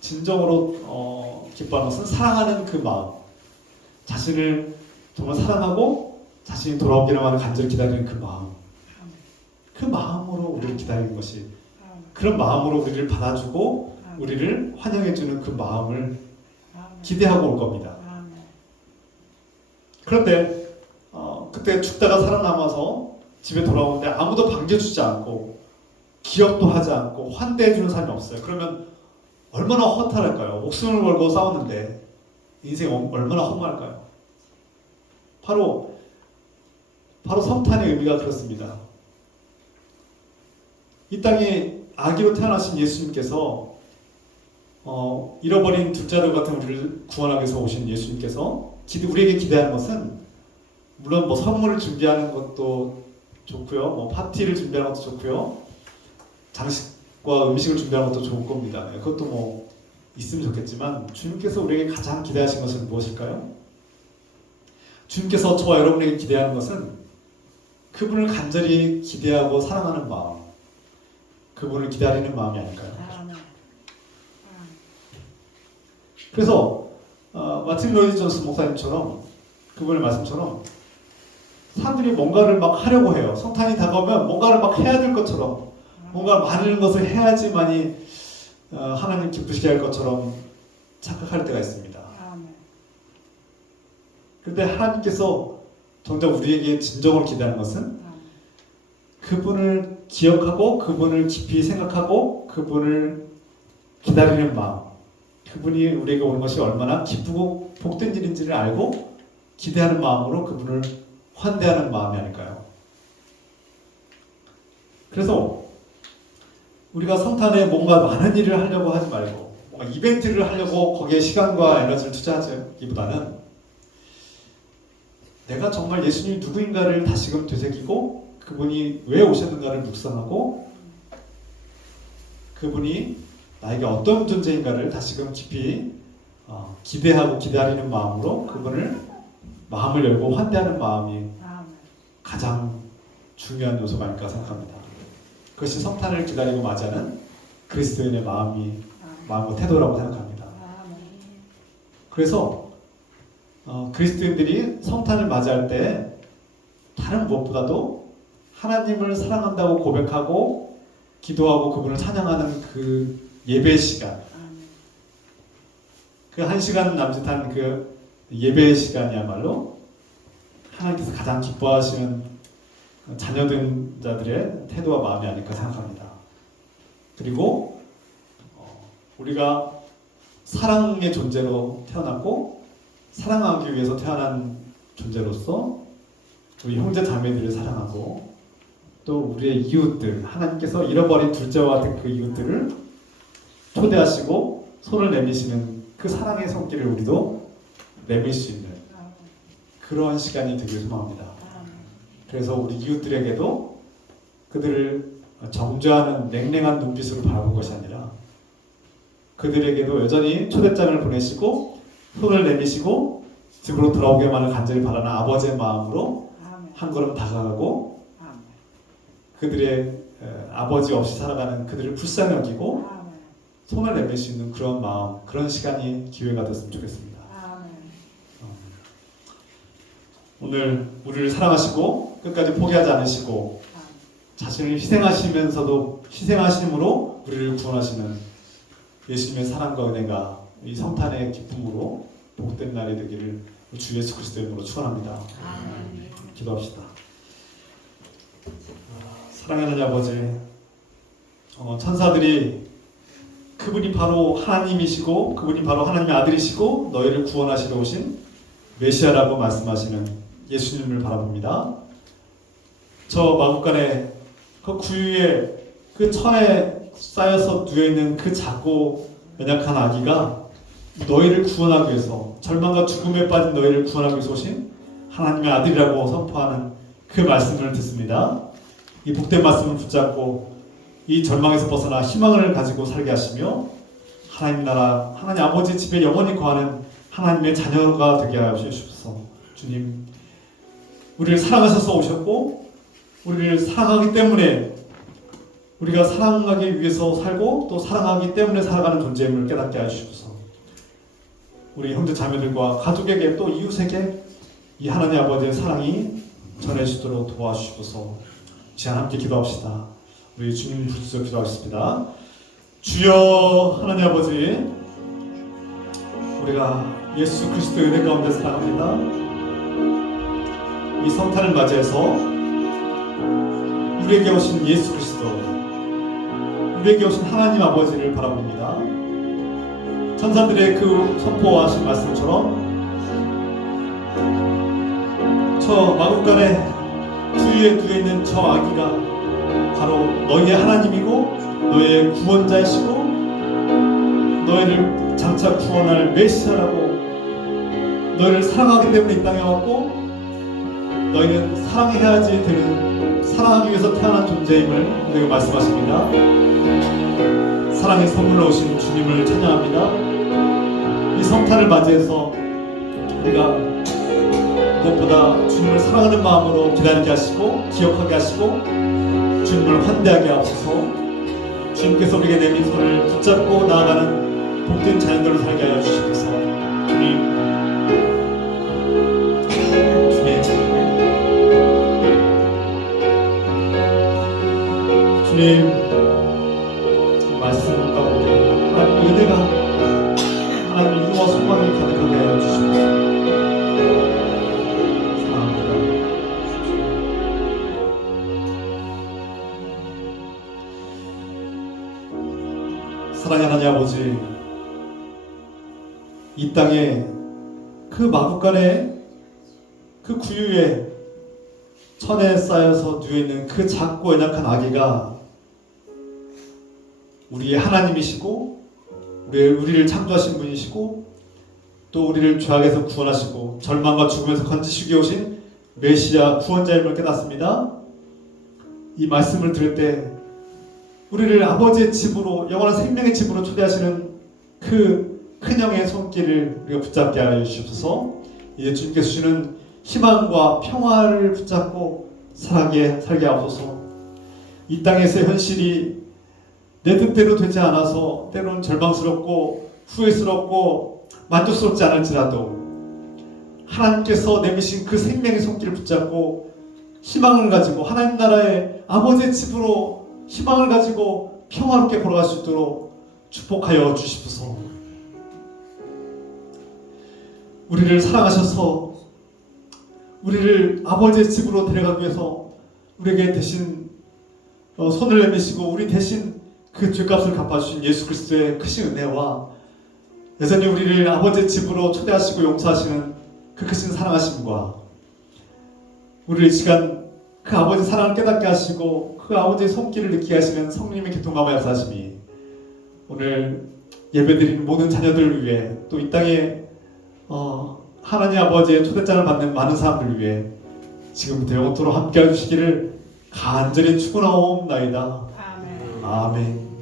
진정으로 기뻐하는 것은 사랑하는 그 마음, 자신을 정말 사랑하고 자신이 돌아오기를 간절히 기다리는 그 마음, 그 마음으로 우리를 기다리는 것이 그런 마음으로 우리를 받아주고 우리를 환영해주는 그 마음을 기대하고 올 겁니다. 그런데 그때 죽다가 살아남아서 집에 돌아오는데 아무도 반겨주지 않고 기억도 하지 않고 환대해주는 사람이 없어요. 그러면 얼마나 허탈할까요? 목숨을 걸고 싸웠는데 인생이 얼마나 허무할까요? 바로 성탄의 의미가 그렇습니다. 이 땅에 아기로 태어나신 예수님께서 잃어버린 둘째 아들 같은 우리를 구원하기 위해서 오신 예수님께서 우리에게 기대하는 것은 물론 뭐 선물을 준비하는 것도 좋고요, 뭐 파티를 준비하는 것도 좋고요, 장식과 음식을 준비하는 것도 좋을 겁니다. 그것도 뭐 있으면 좋겠지만 주님께서 우리에게 가장 기대하신 것은 무엇일까요? 주님께서 저와 여러분에게 기대하는 것은 그분을 간절히 기대하고 사랑하는 마음, 그분을 기다리는 마음이 아닐까요? 그래서 마틴 로이드 존스 목사님처럼 그분의 말씀처럼 사람들이 뭔가를 막 하려고 해요. 성탄이 다가오면 뭔가를 막 해야 될 것처럼 뭔가 많은 것을 해야지만이 하나님 기쁘시게 할 것처럼 착각할 때가 있습니다. 그런데 하나님께서 정작 우리에게 진정으로 기대하는 것은 그분을 기억하고 그분을 깊이 생각하고 그분을 기다리는 마음, 그분이 우리에게 오는 것이 얼마나 기쁘고 복된 일인지를 알고 기대하는 마음으로 그분을 환대하는 마음이 아닐까요? 그래서 우리가 성탄에 뭔가 많은 일을 하려고 하지 말고 뭔가 이벤트를 하려고 거기에 시간과 에너지를 투자하기보다는 내가 정말 예수님이 누구인가를 다시금 되새기고 그분이 왜 오셨는가를 묵상하고 그분이 나에게 어떤 존재인가를 다시금 깊이 기대하고 기다리는 마음으로 그분을 마음을 열고 환대하는 마음이 가장 중요한 요소가 아닐까 생각합니다. 그것이 성탄을 기다리고 맞이하는 그리스도인의 마음과 태도라고 생각합니다. 그래서 그리스도인들이 성탄을 맞이할 때 다른 무엇보다도 하나님을 사랑한다고 고백하고 기도하고 그분을 찬양하는 그 예배 시간, 그 1시간 남짓한 그 예배 시간이야말로 하나님께서 가장 기뻐하시는 자녀된 자들의 태도와 마음이 아닐까 생각합니다. 그리고 우리가 사랑의 존재로 태어났고 사랑하기 위해서 태어난 존재로서 우리 형제 자매들을 사랑하고 또 우리의 이웃들, 하나님께서 잃어버린 둘째와 같은 그 이웃들을 초대하시고 손을 내미시는 그 사랑의 손길을 우리도 내밀 수 있는 그러한 시간이 되길 소망합니다. 그래서 우리 이웃들에게도 그들을 정죄하는 냉랭한 눈빛으로 바라본 것이 아니라 그들에게도 여전히 초대장을 보내시고 손을 내미시고 집으로 돌아오기만을 간절히 바라는 아버지의 마음으로 한 걸음 다가가고 그들의 아버지 없이 살아가는 그들을 불쌍히 여기고 손을 내밀 수 있는 그런 마음, 그런 시간이 기회가 됐으면 좋겠습니다. 오늘 우리를 사랑하시고 끝까지 포기하지 않으시고 자신을 희생하시면서도 희생하심으로 우리를 구원하시는 예수님의 사랑과 은혜가 이 성탄의 기쁨으로 복된 날이 되기를 주 예수 그리스도의 이름으로 축원합니다. 기도합시다. 사랑하는 아버지, 천사들이 그분이 바로 하나님이시고 그분이 바로 하나님의 아들이시고 너희를 구원하시러 오신 메시아라고 말씀하시는 예수님을 바라봅니다. 저 마국간에 그 구유에 그 천에 쌓여서 누워있는 그 작고 연약한 아기가 너희를 구원하기 위해서 절망과 죽음에 빠진 너희를 구원하기 위해서 오신 하나님의 아들이라고 선포하는 그 말씀을 듣습니다. 이 복된 말씀을 붙잡고 이 절망에서 벗어나 희망을 가지고 살게 하시며 하나님 나라, 하나님 아버지 집에 영원히 거하는 하나님의 자녀가 되게 하시옵소서. 주님, 우리를 사랑하셔서 오셨고 우리를 사랑하기 때문에 우리가 사랑하기 위해서 살고 또 사랑하기 때문에 살아가는 존재임을 깨닫게 하시옵소서. 우리 형제 자매들과 가족에게 또 이웃에게 이 하나님 아버지의 사랑이 전해지도록 도와주시옵소서. 시간 함께 기도합시다. 우리 주님 부르짖어 기도하겠습니다. 주여 하나님 아버지, 우리가 예수 그리스도의 은혜 가운데 살아갑니다. 이 성탄을 맞이해서 우리에게 오신 예수 그리스도, 우리에게 오신 하나님 아버지를 바라봅니다. 천사들의 그 선포하신 말씀처럼 저 마국간에 주위에 누워있는 저 아기가 바로 너희의 하나님이고 너희의 구원자이시고 너희를 장차 구원할 메시아라고, 너희를 사랑하기 때문에 이 땅에 왔고 너희는 사랑해야지 되는, 사랑하기 위해서 태어난 존재임을 우리에게 말씀하십니다. 사랑의 선물로 오신 주님을 찬양합니다. 이 성탄을 맞이해서 우리가 무엇보다 주님을 사랑하는 마음으로 기다리게 하시고 기억하게 하시고 주님을 환대하게 하옵소서. 주님께서 우리에게 내민 손을 붙잡고 나아가는 복된 자녀들을 살게 하여 주시옵소서. 주님, 주님, 말씀 가운데 하나님의 은혜가, 하나님의 이유와 소망이 가득하게 하여 주시옵소서. 사랑하는 하나님 아버지, 이 땅에 그 마국간에 그 구유에 천에 쌓여서 누워있는 그 작고 연약한 아기가 우리의 하나님이시고 우리를 창조하신 분이시고 또 우리를 죄악에서 구원하시고 절망과 죽음에서 건지시기 오신 메시아 구원자임을 깨닫습니다. 이 말씀을 들을 때 우리를 아버지의 집으로, 영원한 생명의 집으로 초대하시는 그 큰형의 손길을 우리가 붙잡게 하여 주시옵소서. 이제 주님께서 주시는 희망과 평화를 붙잡고 살게 하옵소서. 이 땅에서의 현실이 내 뜻대로 되지 않아서 때로는 절망스럽고 후회스럽고 만족스럽지 않을지라도 하나님께서 내미신 그 생명의 손길을 붙잡고 희망을 가지고 하나님 나라의 아버지의 집으로 희망을 가지고 평화롭게 걸어갈 수 있도록 축복하여 주시옵소서. 우리를 사랑하셔서 우리를 아버지의 집으로 데려가기 위해서 우리에게 대신 손을 내미시고 우리 대신 그 죄값을 갚아주신 예수 그리스도의 크신 은혜와 여전히 우리를 아버지의 집으로 초대하시고 용서하시는 그 크신 사랑하심과 우리를 이 시간 그 아버지의 사랑을 깨닫게 하시고 그 아버지의 손길을 느끼게 하시는 성령님의 교통감화 역사하심이 오늘 예배드리는 모든 자녀들을 위해 또 이 땅에 하나님 아버지의 초대장을 받는 많은 사람들을 위해 지금부터 영원토록 함께해 주시기를 간절히 축원하옵나이다. 아멘.